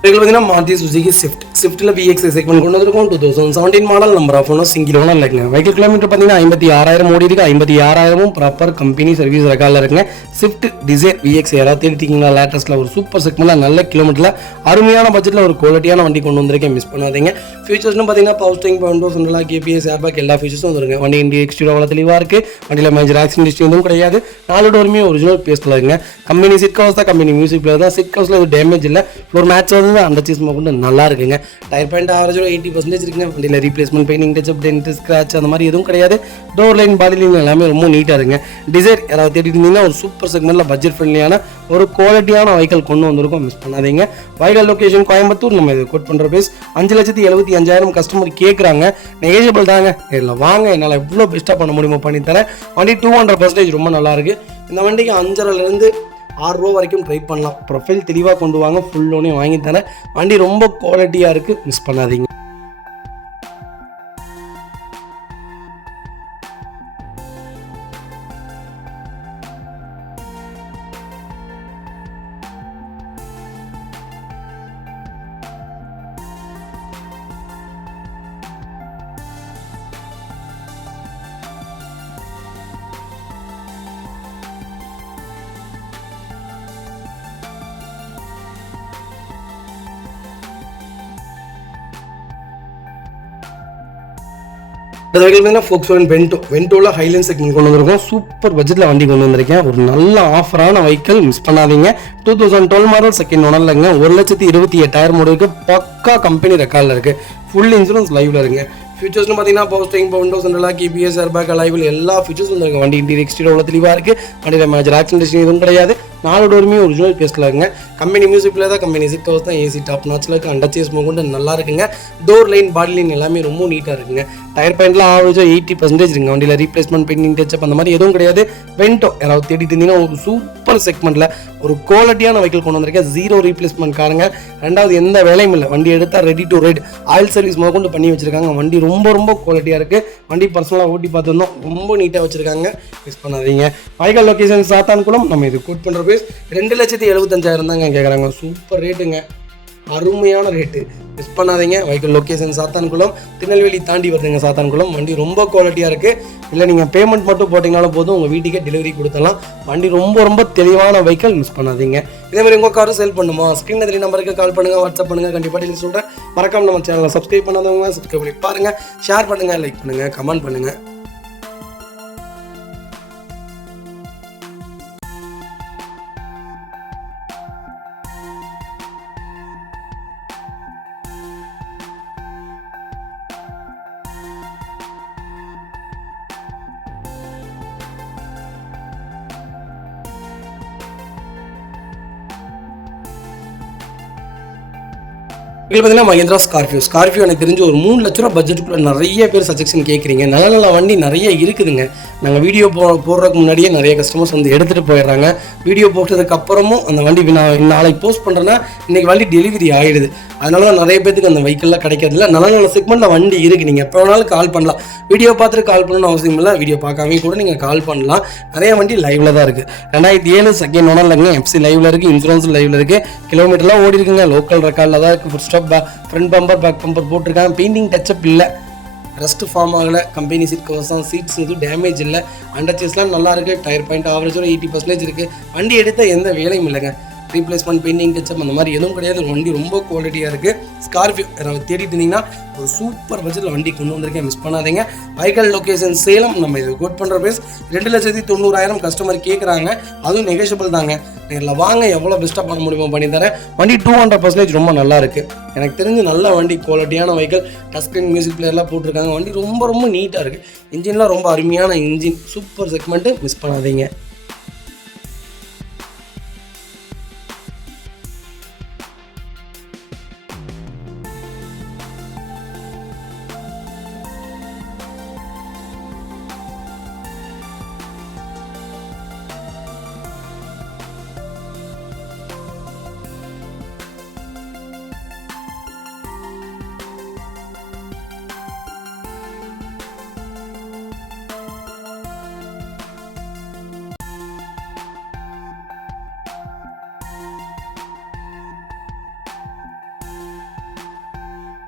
பார்த்தீங்கன்னா மாருதி சுஜுகி ஸ்விஃப்ட்டில் VXஐ செக்மெண்ட் கொண்டு வந்திருக்கும். 2017 model, number of owner, single owner இருக்குங்க. வெஹிக்கிள் கிலோமீட்டர் பார்த்தீங்கன்னா 56,000 ஓடி இருக்குது. 56,000 ப்ராப்பர் கம்பெனி சர்வீஸ் ரெக்கார்டில் இருக்குங்க. ஸ்விஃப்ட் டிசைர் VXஐ யாராவது தேடிட்டீங்களா, லேட்டஸ்ட்டில் ஒரு சூப்பர் செக்மெண்ட்டில் நல்ல கிலோமீட்டரில் அருமையான பட்ஜெட்டில் ஒரு குவாலிட்டியான வண்டி கொண்டு வந்திருக்கேன். மிஸ் பண்ணாதீங்க. ஃபியூச்சர்ஸ்னு பார்த்தீங்கன்னா power steering, power window, central lock KBS, airbag எல்லா ஃபீச்சர்ஸும் வந்துருங்க. வண்டி இண்டி எக்ஸ்ட்ரா அவ்வளோ தெளிவாக இருக்குது. வண்டியில் மேஜர் ஆக்சிடென்ட் ஹிஸ்ட்ரி எதுவும் கிடையாது. 4 டோருமே ஒரிஜினல் பேஸ்ட்டில் இருக்குங்க. கம்பெனி சீட் கவர்ஸ் தான், கம்பெனி மியூசிக் பிளேயர் தான். சீட் கவர்ஸில் எதுவும் டேமேஜ் இல்லை. ஃப்ளோர் மேட்ச் வந்து அந்த சீஸ் கொண்டு நல்லா இருக்குங்க. டயர் பாயிண்ட் ஆவரேஜ் 80% இருக்குங்க. வண்டியில் replacement, painting, touch-up, dent, scratch அந்த மாதிரி எதுவும் கிடையாது. டோர் லைன், பாடி லைன் எல்லாமே ரொம்ப நீட்டாக இருக்குங்க. டிசைர் யாராவது தேடிட்டு இருந்தீங்கன்னா ஒரு சூப்பர் செக்மெண்ட்டில் பட்ஜெட் ஃப்ரெண்ட்லியான ஒரு குவாலிட்டியான வெஹிக்கிள் கொண்டு வந்திருக்கோம். மிஸ் பண்ணாதீங்க. Vehicle location Coimbatore. நம்ம இது கோட் பண்ணுற பிரைஸ் 5,75,000 கஸ்டமர் கேட்குறாங்க. நெகோஷியபிள் தாங்க, இல்லை வாங்க, என்னால் எவ்வளோ பெஸ்ட்டாக பண்ண முடியுமோ பண்ணித்தரேன். வண்டி 200% ரொம்ப நல்லா இருக்குது. இந்த வண்டிக்கு 5,500 6 வரைக்கும் ட்ரை பண்ணலாம். ப்ரொஃபைல் தெளிவாக கொண்டு வாங்க, ஃபுல் லோனே வாங்கி தரேன். வண்டி ரொம்ப குவாலிட்டியாக இருக்குது. மிஸ் பண்ணாதீங்க. அது வரைக்கும் ஃபோக்ஸ்வாகன் வென்டோவில் ஹைலைன் செக்மெண்ட் கொண்டு வந்திருக்கோம். சூப்பர் பட்ஜெட்டில் வண்டி கொண்டு வந்திருக்கேன். ஒரு நல்ல ஆஃபரான வெஹிக்கிள், மிஸ் பண்ணாதீங்க. 2012 மாடல், செகண்ட் ஓனர்லங்க. 1,28,000 முடிவுக்கு பக்கா கம்பெனி ரெக்கார்டில் இருக்குது. ஃபுல் இன்சூரன்ஸ் லைவ்ல இருக்குங்க. ஃபியூச்சர்ஸ்னு பார்த்தீங்கன்னா power steering, power window, central lock KBS, airbag, alloy wheel எல்லா ஃபீச்சர்ஸும் வந்துருங்க. வண்டி இன்டீரியர் எக்ஸ்டீரியர் அவ்வளோ தெளிவாக இருக்குது. வண்டியில் மேஜர் ஆக்சிடென்ட் எதுவும் கிடையாது. 4 டோருமே ஒரிஜினல் பேஸ்ட்டில் இருக்குங்க. கம்பெனி மியூசிக் பிளேயர் தான், கம்பெனி சீட் கவர்ஸ் தான், ஏசி டாப் நாச்சில் இருக்குது, அண்டர் சேஸ் கொண்டு நல்லா இருக்குங்க. டோர் லைன் பாடி லைன் எல்லாமே ரொம்ப நீட்டாக இருக்குங்க. டயர் பாயிண்ட்லாம் ஆவரேஜாக 80% இருக்குங்க. வண்டியில் ரீப்ளேஸ்மெண்ட் பெயிண்டிங் டச்சப் அந்த மாதிரி எதுவும் கிடையாது. வெண்டோ யாராவது தேடிட்டு இருந்தீங்கன்னா ஒரு சூப்பர் செக்மெண்ட்டில் ஒரு குவாலிட்டியான வெஹிக்கிள் கொண்டு வந்திருக்கேன். 0 ரீப்ளேஸ்மெண்ட் காருங்க. ரெண்டாவது எந்த வேலையும் இல்லை, வண்டி எடுத்தால் ready to right, oil service முதற்கொண்டு பண்ணி வச்சிருக்காங்க. வண்டி ரொம்ப குவாலிட்டியாக இருக்குது. வண்டி பர்சனலாக ஓட்டி பார்த்துருந்தோம், ரொம்ப நீட்டாக வச்சிருக்காங்க. மிஸ் பண்ணாதீங்க. Vehicle location Sathankulam. நம்ம இது கோட் பண்ணுற பேஸ் 2,75,000 தாங்க கேட்குறாங்க. சூப்பர் ரேட்டுங்க, அருமையான ரேட்டு. மிஸ் பண்ணாதீங்க. வெஹிக்கிள் லொக்கேஷன் சாத்தான்குளம், திருநெல்வேலி தாண்டி வருதுங்க சாத்தான்குளம். வண்டி ரொம்ப குவாலிட்டியாக இருக்குது. இல்லை நீங்கள் பேமெண்ட் மட்டும் போட்டிங்கனாலும் போதும், உங்கள் வீட்டுக்கே டெலிவரி கொடுத்துடலாம். வண்டி ரொம்ப தெளிவான வெஹிக்கிள். மிஸ் பண்ணாதீங்க. இதேமாதிரி உங்கள் காரும் சேல் பண்ணுமா, ஸ்க்ரீனில் 3 நம்பருக்கு கால் பண்ணுங்கள், வாட்ஸ்அப் பண்ணுங்கள். கண்டிப்பாக டெலிவரி சொல்கிறேன். மறக்காம நம்ம சேனலை சப்ஸ்கிரைப் பண்ணாதவங்க சப்ஸ்கிரைப் பண்ணி பாருங்கள், ஷேர் பண்ணுங்கள், லைக் பண்ணுங்கள், கமெண்ட் பண்ணுங்கள். இதில் பார்த்தீங்கன்னா மஹிந்திரா ஸ்கார்பியோ எனக்கு தெரிஞ்சு ஒரு 3 லட்ச ரூபா பட்ஜெட்டுக்குள்ளே நிறைய பேர் சஜெக்ஷன் கேட்குறீங்க. நல்ல வண்டி நிறைய இருக்குதுங்க. நாங்கள் வீடியோ போடுறதுக்கு முன்னாடியே நிறைய கஸ்டமர்ஸ் வந்து எடுத்துகிட்டு போயிடுறாங்க. வீடியோ போட்டதுக்கு அப்புறமும் அந்த வண்டி நான் நாளைக்கு போஸ்ட் பண்ணுறேன்னா இன்றைக்கி வண்டி டெலிவரி ஆகிடுது. அதனால தான் நிறைய பேருக்கு அந்த வெஹிக்கிள்லாம் கிடைக்கிறதில்ல. நல்ல செக்மெண்ட்டில் வண்டி இருக்குது. நீங்கள் எப்போ வேணாலும் கால் பண்ணலாம். வீடியோ பார்த்துட்டு கால் பண்ணணும்னு அவசியம் இல்லை. வீடியோ பார்க்காம கூட நீங்கள் கால் பண்ணலாம். நிறைய வண்டி லைவில் தான் இருக்குது. 2007 செகண்ட் ஓனர்லங்க. எஃப்சி லைவில் இருக்குது, இன்சூரன்ஸ் லைவில் இருக்குது, கிலோமீட்டர்லாம் ஓடி இருக்குங்க. லோக்கல் ரெக்கார்டில் தான் இருக்குது. Foot stop, front bumper, back bumper போட்டிருக்காங்க. பெயிண்டிங் டச்சப் இல்லை, ரஸ்ட் ஃபார்ம் ஆகலை. கம்பெனி சீட் கவர்ஸ் தான், சீட்ஸ் எதுவும் டேமேஜ் இல்லை. அண்டர் சேஸ்லாம் நல்லா இருக்குது. டயர் பாயிண்ட் ஆவரேஜோட 80% இருக்குது. வண்டி எடுத்தால் எந்த வேலையும் இல்லைங்க. ரீப்ளேஸ்மெண்ட் பெயிண்டிங் டச்சப் அந்த மாதிரி எதுவும் கிடையாது. வண்டி ரொம்ப குவாலிட்டியாக இருக்குது. ஸ்கார்பியோ தேடிட்டு இருந்தீங்கன்னா ஒரு சூப்பர் பட்ஜெட்டில் வண்டி கொண்டு வந்திருக்கேன். மிஸ் பண்ணாதீங்க. Vehicle location Salem. நம்ம இது கோட் பண்ணுற பேஸ் 2,90,000 கஸ்டமர் கேட்குறாங்க. அதுவும் நெகோஷியபிள் தாங்க. நேரில் வாங்க, எவ்வளோ பெஸ்ட்டாக பண்ண முடியுமோ பண்ணி தரேன். வண்டி 200% ரொம்ப நல்லா இருக்குது. எனக்கு தெரிஞ்சு நல்ல வண்டி, குவாலிட்டியான வெஹிக்கிள். டச் ஸ்க்ரீன் மியூசிக் பிளேயர்லாம் போட்டிருக்காங்க. வண்டி ரொம்ப நீட்டாக இருக்குது. இன்ஜின்லாம் ரொம்ப அருமையான இன்ஜின், சூப்பர் செக்மெண்ட்டு. மிஸ் பண்ணாதீங்க.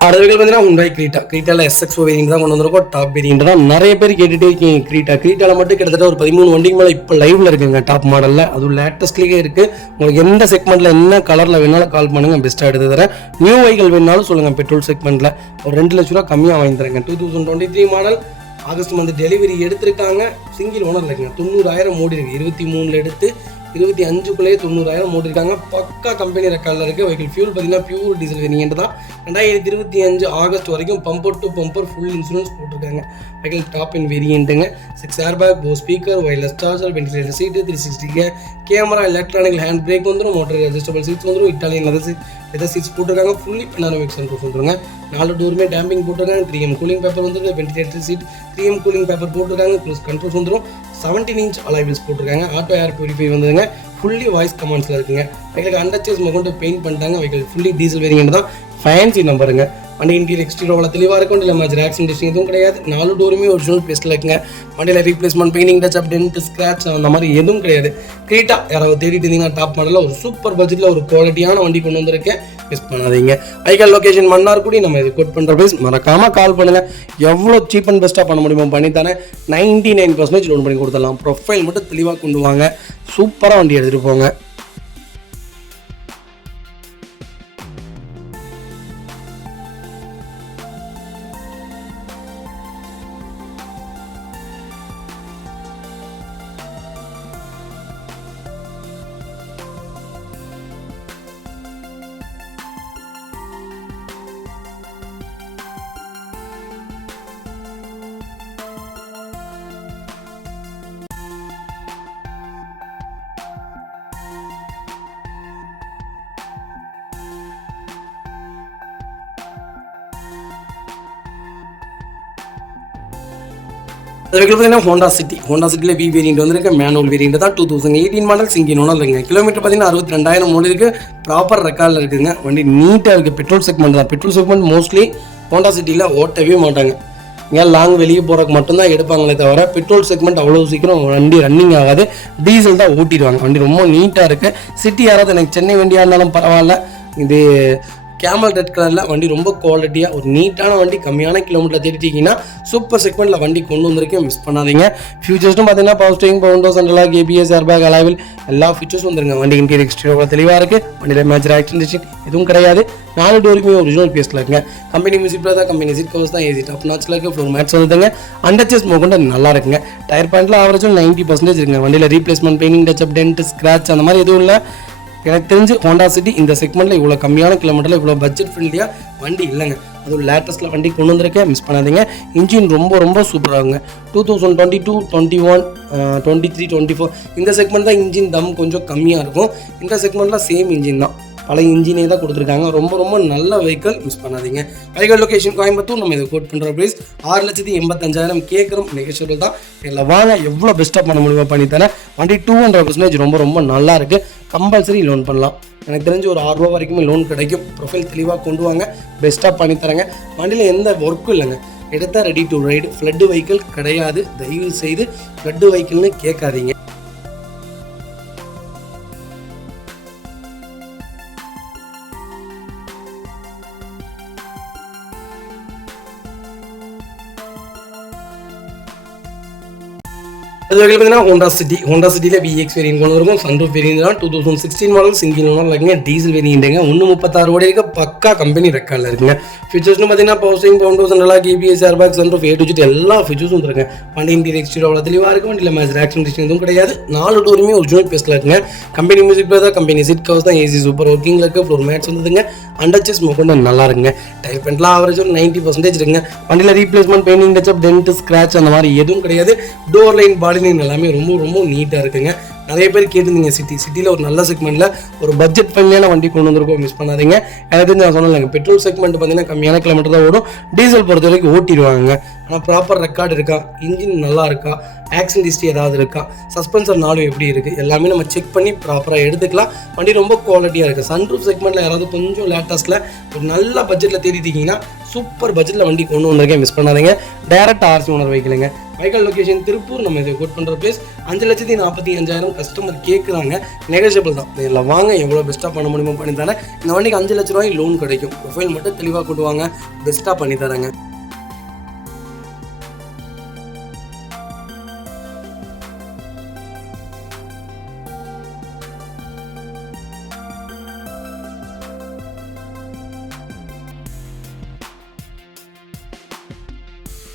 அடுத்த பார்த்தீங்கன்னா ஹுண்டாய் கிரீட்டாவில் எஸ்எக்ஸோ வேரியன்ட் தான் கொண்டு வந்திருக்கோம். டாப் வேரியன்ட் தான். நிறைய பேர் கேட்டுகிட்டே இருக்கீங்க. கிரீட்டாவில் மட்டும் கிட்டத்தட்ட ஒரு 13 வண்டிக்கு மேலே இப்போ லைவில் இருக்குங்க. டாப் மாடலில், அதுவும் லேட்டஸ்ட்லேயே இருக்குது. உங்களுக்கு எந்த செக்மெண்ட்டில் என்ன கலரில் வேணாலும் கால் பண்ணுங்கள், பெஸ்ட்டாக எடுத்து தரேன். நியூ வெஹிக்கிள் வேணாலும் சொல்லுங்கள். பெட்ரோல் செக்மெண்ட்டில் ஒரு 2 லட்ச ரூபா கம்மியாக வாங்கி தரேங்க. 2023 மாடல், ஆகஸ்ட் மந்த் டெலிவரி எடுத்திருக்காங்க. சிங்கிள் ஓனர் இருக்குங்க. 90,000 ஓடி இருக்குது. 23 எடுத்து 25க்குள்ளேயே 90,000 ஓட்டிருக்காங்க. பக்கா கம்பெனி ரெக்கார்டில் இருக்குது. வெஹிக்கிள் ஃபியூல் பார்த்தீங்கன்னா பியூர் டீசல் வேரியன்ட் தான். 2025 ஆகஸ்ட் வரைக்கும் bumper to bumper full insurance போட்டிருக்காங்க. வெஹிக்கிள் டாப் இன் வேரியண்ட்டுங்க. 6 airbag, four speaker, wireless charger, ventilator seat, 360 camera, electronic hand brake வந்துடும், மோட்டர் அட்ஜஸ்டபிள் சீட்ஸ் வந்துடும், இட்டாலியன் லெதர் சீட்ஸ் போட்டிருக்காங்க. Fully panoramic sunroof வந்துருங்க. 4 டோருமே damping போட்டிருக்காங்க. 3M கூலிங் பேப்பர் வந்துருக்கு. Ventilator seat 3M cooling paper போட்டிருக்காங்க. Cruise controls வந்துடும். 17 inch alloy wheels போட்டிருக்காங்க. ஆட்டோ ஏர் பியூரிஃபை வந்துருங்க. ஃபுல்லி வாய்ஸ் கமாண்ட்ஸில் இருக்குங்க. வெஹிக்கிள் அண்டர் சேஸ் கொண்டு பெயிண்ட் பண்ணிட்டாங்க. வெஹிக்கிள் ஃபுல்லி டீசல் வேரியன்ட் தான். ஃபேன்சி நம்பருங்க. வண்டி இன்டீரியர் எக்ஸ்டீரியர் அவ்வளோ தெளிவாக இருக்கும். இல்லை மேஜர் ஆக்சிடென்ட் எதுவும் கிடையாது. 4 டோருமே ஒரிஜினல் பேஸ்ட்டில் இருக்குங்க. வண்டியில் replacement painting touch-up dent scratch அந்த மாதிரி எதுவும் கிடையாது. கிரீட்டா யாராவது தேடிட்டு இருந்தீங்கன்னா டாப் மாடலில் ஒரு சூப்பர் பட்ஜெட்டில் ஒரு குவாலிட்டியான வண்டி கொண்டு வந்திருக்கேன். மிஸ் பண்ணாதீங்க. Vehicle location Mannargudi. நம்ம இது கோட் பண்ணுற ப்ரைஸ் மறக்காமல் கால் பண்ணுங்கள். எவ்வளோ சீப் அண்ட் பெஸ்ட்டாக பண்ண முடியுமோ பண்ணித்தானே. 99% லோன் பண்ணி கொடுத்துடலாம். ப்ரொஃபைல் மட்டும் தெளிவாக கொண்டு வாங்க. சூப்பராக வண்டி எடுத்துகிட்டு போங்க. அது பார்த்தீங்கன்னா ஹோண்டா சிட்டியில் வி வேரியன்ட் வந்துருக்கு. மேனுவல் வேரியன்ட் தான். 2018 மாடல் சிங்கிள் ஓனர் இல்லைங்க. கிலோமீட்டர் பார்த்தீங்கன்னா 62,000 ஓடி இருக்குது. ப்ராப்பர் ரெக்கார்டில் இருக்குதுங்க. வண்டி நீட்டாக இருக்குது. பெட்ரோல் செக்மெண்ட் தான். பெட்ரோல் செக்மெண்ட் மோஸ்ட்லி ஹோண்டா சிட்டியில் ஓட்டவே மாட்டாங்க. இங்கே லாங் வெளியே போகிறக்கு மட்டும்தான் எடுப்பாங்களே தவிர பெட்ரோல் செக்மெண்ட் அவ்வளோ சீக்கிரம் வண்டி ரன்னிங் ஆகாது. டீசல் தான் ஓட்டிடுவாங்க. வண்டி ரொம்ப நீட்டாக இருக்குது. சிட்டி யாராவது எனக்கு சென்னை வண்டியாக இருந்தாலும் பரவாயில்ல. இது கேமல் ரெட் கலரில் வண்டி ரொம்ப குவாலிட்டியாக ஒரு நீட்டான வண்டி. கம்மியான கிலோமீட்டர் தேடிட்டீங்கன்னா சூப்பர் செக்மெண்ட்டில் வண்டி கொண்டு வந்திருக்கேன். மிஸ் பண்ணாதீங்க. ஃபியூச்சர்ஸ்னு பார்த்தீங்கன்னா power steering, power windows, central ABS, airbag, alloy wheel எல்லா ஃபீச்சர்ஸும் வந்துருங்க. வண்டி இன்டீரியர் எக்ஸ்டீரியர் தெளிவாக இருக்குது. வண்டியில் மேஜர் ஆக்சிடென்ட் எதுவும் கிடையாது. 4 டோருக்குமே ஒரிஜினல் பேஸில் இருக்குங்க. கம்பெனி மியூசிக் தான். கம்பெனி சீட் கவர்ஸ் தான். ஏசி டாப் நாச்சில் இருக்குது. ஃப்ளோர் மேட்ஸ் வந்துங்க. அண்டர்ச்சஸ் மோகொண்டு நல்லா இருக்குங்க. டயர் பாயிண்ட்டில் ஆவரேஜும் 90% இருக்குங்க. வண்டியில் replacement, painting, touch-up, dent, scratch அந்த மாதிரி எதுவும் இல்லை. எனக்கு தெரிஞ்சு ஹோண்டா சிட்டி இந்த செக்மெண்ட்டில் இவ்வளோ கம்மியான கிலோமீட்டரில் இவ்வளோ பட்ஜெட் ஃப்ரெண்ட்லியாக வண்டி இல்லைங்க. அதுவும் லேட்டஸ்ட்டில் வண்டி கொண்டு வந்திருக்கேன். மிஸ் பண்ணாதீங்க. இன்ஜின் ரொம்ப ரொம்ப சூப்பராகுங்க. 2022, 21, 23, 24 இந்த செக்மெண்ட் தான் இன்ஜின் தம் கொஞ்சம் கம்மியாக இருக்கும். இந்த செக்மெண்ட்டில் சேம் இன்ஜின் தான். பழைய இன்ஜினே தான் கொடுத்துருக்காங்க. ரொம்ப ரொம்ப நல்ல வெஹிக்கிள். மிஸ் பண்ணாதீங்க. Vehicle location Coimbatore. நம்ம இதை கோட் பண்ணுற ப்ரைஸ் 6,85,000 கேட்குறோம். நெகோஷியபிள் தான். இதில் வாங்க எவ்வளோ பெஸ்ட்டாக பண்ண முடியுமா பண்ணித்தரேன். வண்டி 200% ரொம்ப ரொம்ப நல்லா இருக்குது. கம்பல்சரி லோன் பண்ணலாம். எனக்கு தெரிஞ்சு ஒரு 6 ரூபா வரைக்குமே லோன் கிடைக்கும். ப்ரொஃபைல் தெளிவாக கொண்டு வாங்க. பெஸ்ட்டாக பண்ணித்தரேங்க. வண்டியில் எந்த ஒர்க்கும் இல்லைங்க. எடுத்தால் ready to ride. Flood vehicle கிடையாது. தயவு செய்து ஃப்ளட்டு வெஹிக்கிள்னு கேட்காதீங்க. அது பார்த்தீங்கன்னா ஹோண்டா சிட்டியில் விஎக்ஸ் வேரியன்ட் கொண்டு இருக்கும். சன்ரூஃப் வேரியன்ட் தான். 2016 மாடல் சிங்கிள் ஓனர் இருக்குங்க. டீசல் வேரியன்ட்டுங்க. 136 ஓடி இருக்க பக்கா கம்பெனி ரெக்கார்டில் இருக்குங்க. ஃபீச்சர்ஸ்னு பார்த்தீங்கன்னா power steering, power windows, central ABS, airbag, sunroof, A to Z எல்லா ஃபீச்சர்ஸும் வந்துருங்க. வண்டி இன்டீரியர் எக்ஸ்டீரியர் அவ்வளோ தெளிவாக இருக்கும். வண்டியில் மேஜர் ஆக்சிடென்ட் எதுவும் கிடையாது. 4 டோருமே ஒரிஜினல் பேஸில் இருக்குங்க. கம்பெனி மியூசிக் தான். கம்பெனி சீட் கவர்ஸ் தான். ஏசி சூப்பர் ஒர்க்கிங்கில் இருக்குது. Floor mats வந்துதுங்க. அண்டர்ச்சஸ் மொக்கொண்டு நல்லா இருக்குங்க. டயர் பாயிண்ட்லாம் ஆவரேஜ் ஒரு 90% இருக்குங்க. வண்டியில் replacement, painting, touch-up, dent, scratch அந்த மாதிரி எதுவும் கிடையாது. டோர் லைன், பாடி லைன் எல்லாமே ரொம்ப ரொம்ப நீட்டாக இருக்குங்க. நிறைய பேர் கேட்டிருந்தீங்க சிட்டியில் ஒரு நல்ல செக்மெண்ட்டில் ஒரு பட்ஜெட் ஃப்ரெண்ட்லியான வண்டி கொண்டு வந்திருக்கோம். மிஸ் பண்ணாதீங்க. எனக்கு தெரிஞ்சு நான் சொன்னேங்க, பெட்ரோல் செக்மெண்ட் பார்த்தீங்கன்னா கம்மியான கிலோமீட்டர் தான் ஓடும். டீசல் பொறுத்த வரைக்கும் ஓட்டிடுவாங்க. ஆனால் ப்ராப்பர் ரெக்கார்டு இருக்கா, இன்ஜின் நல்லா இருக்கா, ஆக்சிடென்ட் ஹிஸ்ட்ரி ஏதாவது இருக்கா, சஸ்பென்சர் நாலும் எப்படி இருக்குது, எல்லாமே நம்ம செக் பண்ணி ப்ராப்பராக எடுத்துக்கலாம். வண்டி ரொம்ப குவாலிட்டியாக இருக்குது. சன்ரூஃப் செக்மெண்ட்டில் யாராவது கொஞ்சம் லேட்டஸ்ட்டில் ஒரு நல்ல பட்ஜெட்டில் தேடிட்டீங்கன்னா சூப்பர் பட்ஜெட்டில் வண்டி கொண்டு வந்திருக்கேன். மிஸ் பண்ணாதீங்க. டேரக்ட் ஆர்சி ஓனர் வைக்கலைங்க. Vehicle location Tiruppur. நம்ம இதை கோட் பண்ணுற பிளேஸ் 5,45,000 கஸ்டமர் கேட்குறாங்க. நெகோஷியபிள் தான். இதில் வாங்க எவ்வளோ பெஸ்ட்டாக பண்ண முடியுமோ பண்ணி தரேன். இந்த வண்டிக்கு 5 லட்ச ரூபாய் லோன் கிடைக்கும். ப்ரொஃபைல் மட்டும் தெளிவாக கொண்டுவாங்க. பெஸ்ட்டாக பண்ணி தரேங்க.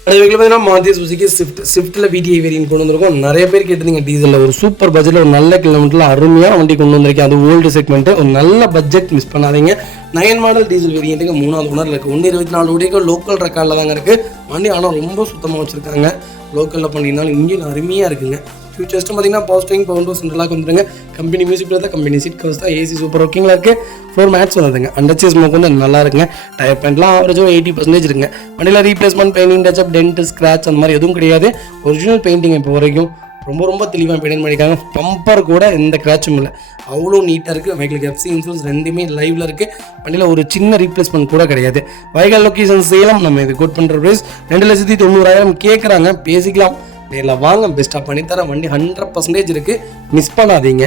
அது பார்த்தீங்கன்னா மாருதி சுசுகி ஸ்விஃப்ட்டில் VTI வேரியன்ட் கொண்டு வந்திருக்கோம். நிறைய பேர் கேட்டிருந்தீங்க டீசலில் ஒரு சூப்பர் பட்ஜெட்டில் ஒரு நல்ல கிலோமீட்டரில் அருமையாக வண்டி கொண்டு வந்திருக்கேன். அது ஓல்டு செக்மெண்ட்டு ஒரு நல்ல பட்ஜெட். மிஸ் பண்ணாதீங்க. 9 மாடல் டீசல் வேரியன்ட்டுக்கு 3வது ஓனர் இருக்குது. 124 ஓடிக்கு லோக்கல் ரெக்கார்டில் தாங்க இருக்குது வண்டி. ஆனால் ரொம்ப சுத்தமாக வச்சுருக்காங்க. லோக்கலில் பண்ணியிருந்தாலும் இன்ஜின் அருமையாக இருக்குங்க. ஃபியூச்சர்ஸ்ட்டு பார்த்தீங்கன்னா பவர் ஸ்டீரிங், பவர் விண்டோஸ் சென்ட்ரலாக வந்துருங்க. கம்பெனி மியூசிக் தான். கம்பெனி சீட் கவர்ஸ் தான். ஏசி சூப்பர் ஒர்க்கிங்கில் இருக்குது. ஃப்ளோர் மேட்ஸ் வந்துங்க. அண்டர்ச்சேஸ் மோக் வந்து நல்லா இருக்குங்க. டயர் பாயிண்ட்லாம் ஆவரேஜும் 80% இருக்குங்க. வண்டியில் replacement, painting, touch-up, dent, scratch அந்த மாதிரி எதுவும் கிடையாது. ஒரிஜினல் பெயிண்டிங் இப்போ வரைக்கும் ரொம்ப ரொம்ப தெளிவாக பெயிண்ட் பண்ணியிருக்காங்க. பம்பர் கூட எந்த கிராச்சும் இல்லை. அவ்வளோ நீட்டாக இருக்குது. வெஹிக்கிளுக்கு FC இன்சூரன்ஸ் ரெண்டுமே லைவில் இருக்குது. வண்டியில் ஒரு சின்ன ரீப்ளேஸ்மெண்ட் கூட கிடையாது. Vehicle location Salem. நம்ம இது கோட் பண்ணுற ப்ரைஸ் 2,90,000 கேட்குறாங்க. பேசிக்கலாம். நேரில் வாங்க. பெஸ்ட்டாக பண்ணித்தரேன். வண்டி 100% இருக்குது. மிஸ் பண்ணாதீங்க.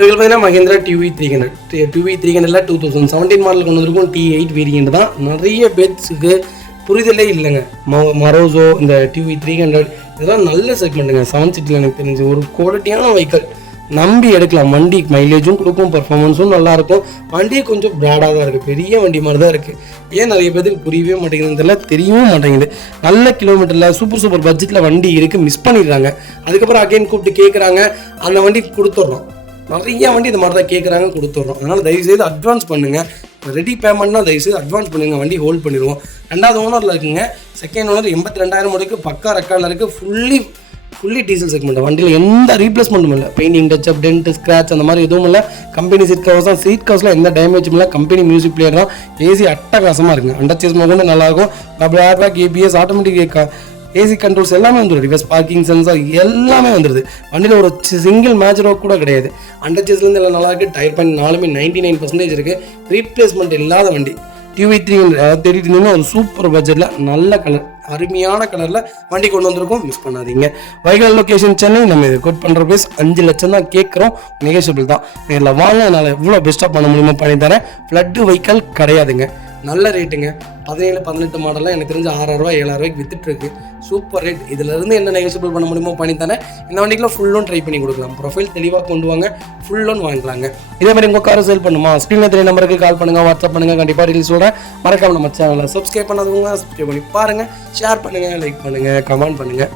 பார்த்தீங்கன்னா மஹிந்திரா TUV300 TUV300 2017 மாடல் கொண்டு வந்திருக்கும். T8 வேரியன்ட் தான். நிறைய பேர்ஸுக்கு புரிதலே இல்லைங்க. மரோசோ, இந்த TUV300 இதெல்லாம் நல்ல செக்மெண்ட்டுங்க. 7 சீட்டில் எனக்கு தெரிஞ்சு ஒரு குவாலிட்டியான வெஹிக்கிள். நம்பி எடுக்கலாம். வண்டி மைலேஜும் கொடுக்கும், பர்ஃபார்மன்ஸும் நல்லாயிருக்கும். வண்டியே கொஞ்சம் ப்ராடாக தான் இருக்குது, பெரிய வண்டி மாதிரி தான் இருக்குது. ஏன் நிறைய பேருக்கு புரியவே மாட்டேங்குதுன்னு தெரியல, தெரியவும் மாட்டேங்குது. நல்ல கிலோமீட்டரில் சூப்பர் பட்ஜெட்டில் வண்டி இருக்குது, மிஸ் பண்ணிடுறாங்க. அதுக்கப்புறம் அகைன் கூப்பிட்டு கேட்குறாங்க, அந்த வண்டி கொடுத்துட்றோம். நிறைய வண்டி இந்த மாதிரி தான் கேட்குறாங்க, கொடுத்துட்றோம். அதனால் தயவுசெய்து அட்வான்ஸ் பண்ணுங்கள். ரெடி பேமெண்ட்னா தயவுசெய்து அட்வான்ஸ் பண்ணுங்கள், வண்டி ஹோல்ட் பண்ணிடுவோம். 2வது ஓனரில் இருக்குங்க. செகண்ட் ஓனர் 82,000 முடிக்கு பக்கா ரெக்கார்டில் இருக்குது. Fully diesel segment. வண்டியில் எந்த ரீப்ளேஸ்மெண்ட்டும் இல்லை. பெயிண்டிங், டச்சப், டென்ட், ஸ்க்ராட்ச் அந்த மாதிரி எதுவும் இல்லை. கம்பெனி சீட் கவர்ஸ் தான். சீட் கவர்ஸில் எந்த டேமேஜும் இல்லை. கம்பெனி மியூசிக் பிளேயர் தான். ஏசி அட்டகாசமாக இருக்குங்க. அண்டர்சேஸ் கூட நல்லாயிருக்கும். Double air bag, ABS, automatic AC controls எல்லாமே வந்துடும். ரிவர்ஸ் பார்க்கிங் சென்சார் எல்லாமே வந்துடுது. வண்டியில் ஒரு சிங்கிள் மேட்ச் ரோக் கூட கிடையாது. அண்டர்சேஸ்லேருந்து எல்லாம் நல்லா இருக்குது. டயர் பண்ணி 99% இருக்குது. ரீப்ளேஸ்மெண்ட் இல்லாத வண்டி. டிவி 300 தேடிட்டு இருந்தீங்கன்னா ஒரு சூப்பர் பட்ஜெட்டில் நல்ல கலர், அருமையான கலரில் வண்டி கொண்டு வந்திருக்கோம். மிஸ் பண்ணாதீங்க. வைகல் லொக்கேஷன் சென்னை. நம்ம இது கோட் பண்ணுற ப்ரைஸ் 5 லட்சம் தான் கேட்குறோம். நெகோஷியபிள் தான். நேரில் வாங்க, என்னால் எவ்வளோ பெஸ்ட்டாக பண்ண முடியுமோ பண்ணித்தரேன். ஃப்ளட்டு வெஹிக்கல் கிடையாதுங்க. நல்ல ரேட்டுங்க. 17-18 மாடலாம் எனக்கு தெரிஞ்சு 6,000 7,000 வித்துட்ருக்கு. Super rate. இதிலிருந்து என்ன நெகோஷியபிள் பண்ண முடியுமோ பண்ணித்தரேன். இந்த வண்டிக்குள்ள ஃபுல் லோன் ட்ரை பண்ணி கொடுக்கலாம். ப்ரொஃபைல் தெளிவாக கொண்டு வாங்க, ஃபுல் லோன் வாங்கிக்கலாங்க. இதே மாதிரி உங்கள் காரை சேல் பண்ணுமா, ஸ்க்ரீனில் 3 நம்பருக்கு கால் பண்ணுங்கள், வாட்ஸ்அப் பண்ணுங்கள். கண்டிப்பாக டீல் சொல்கிறேன். மறக்காம நம்ம சேனலை சப்ஸ்கிரைப் பண்ணாதவங்க சப்ஸ்கிரைப் பண்ணி பாருங்கள். ஷேர் பண்ணுங்கள், லைக் பண்ணுங்கள், கமெண்ட் பண்ணுங்கள்.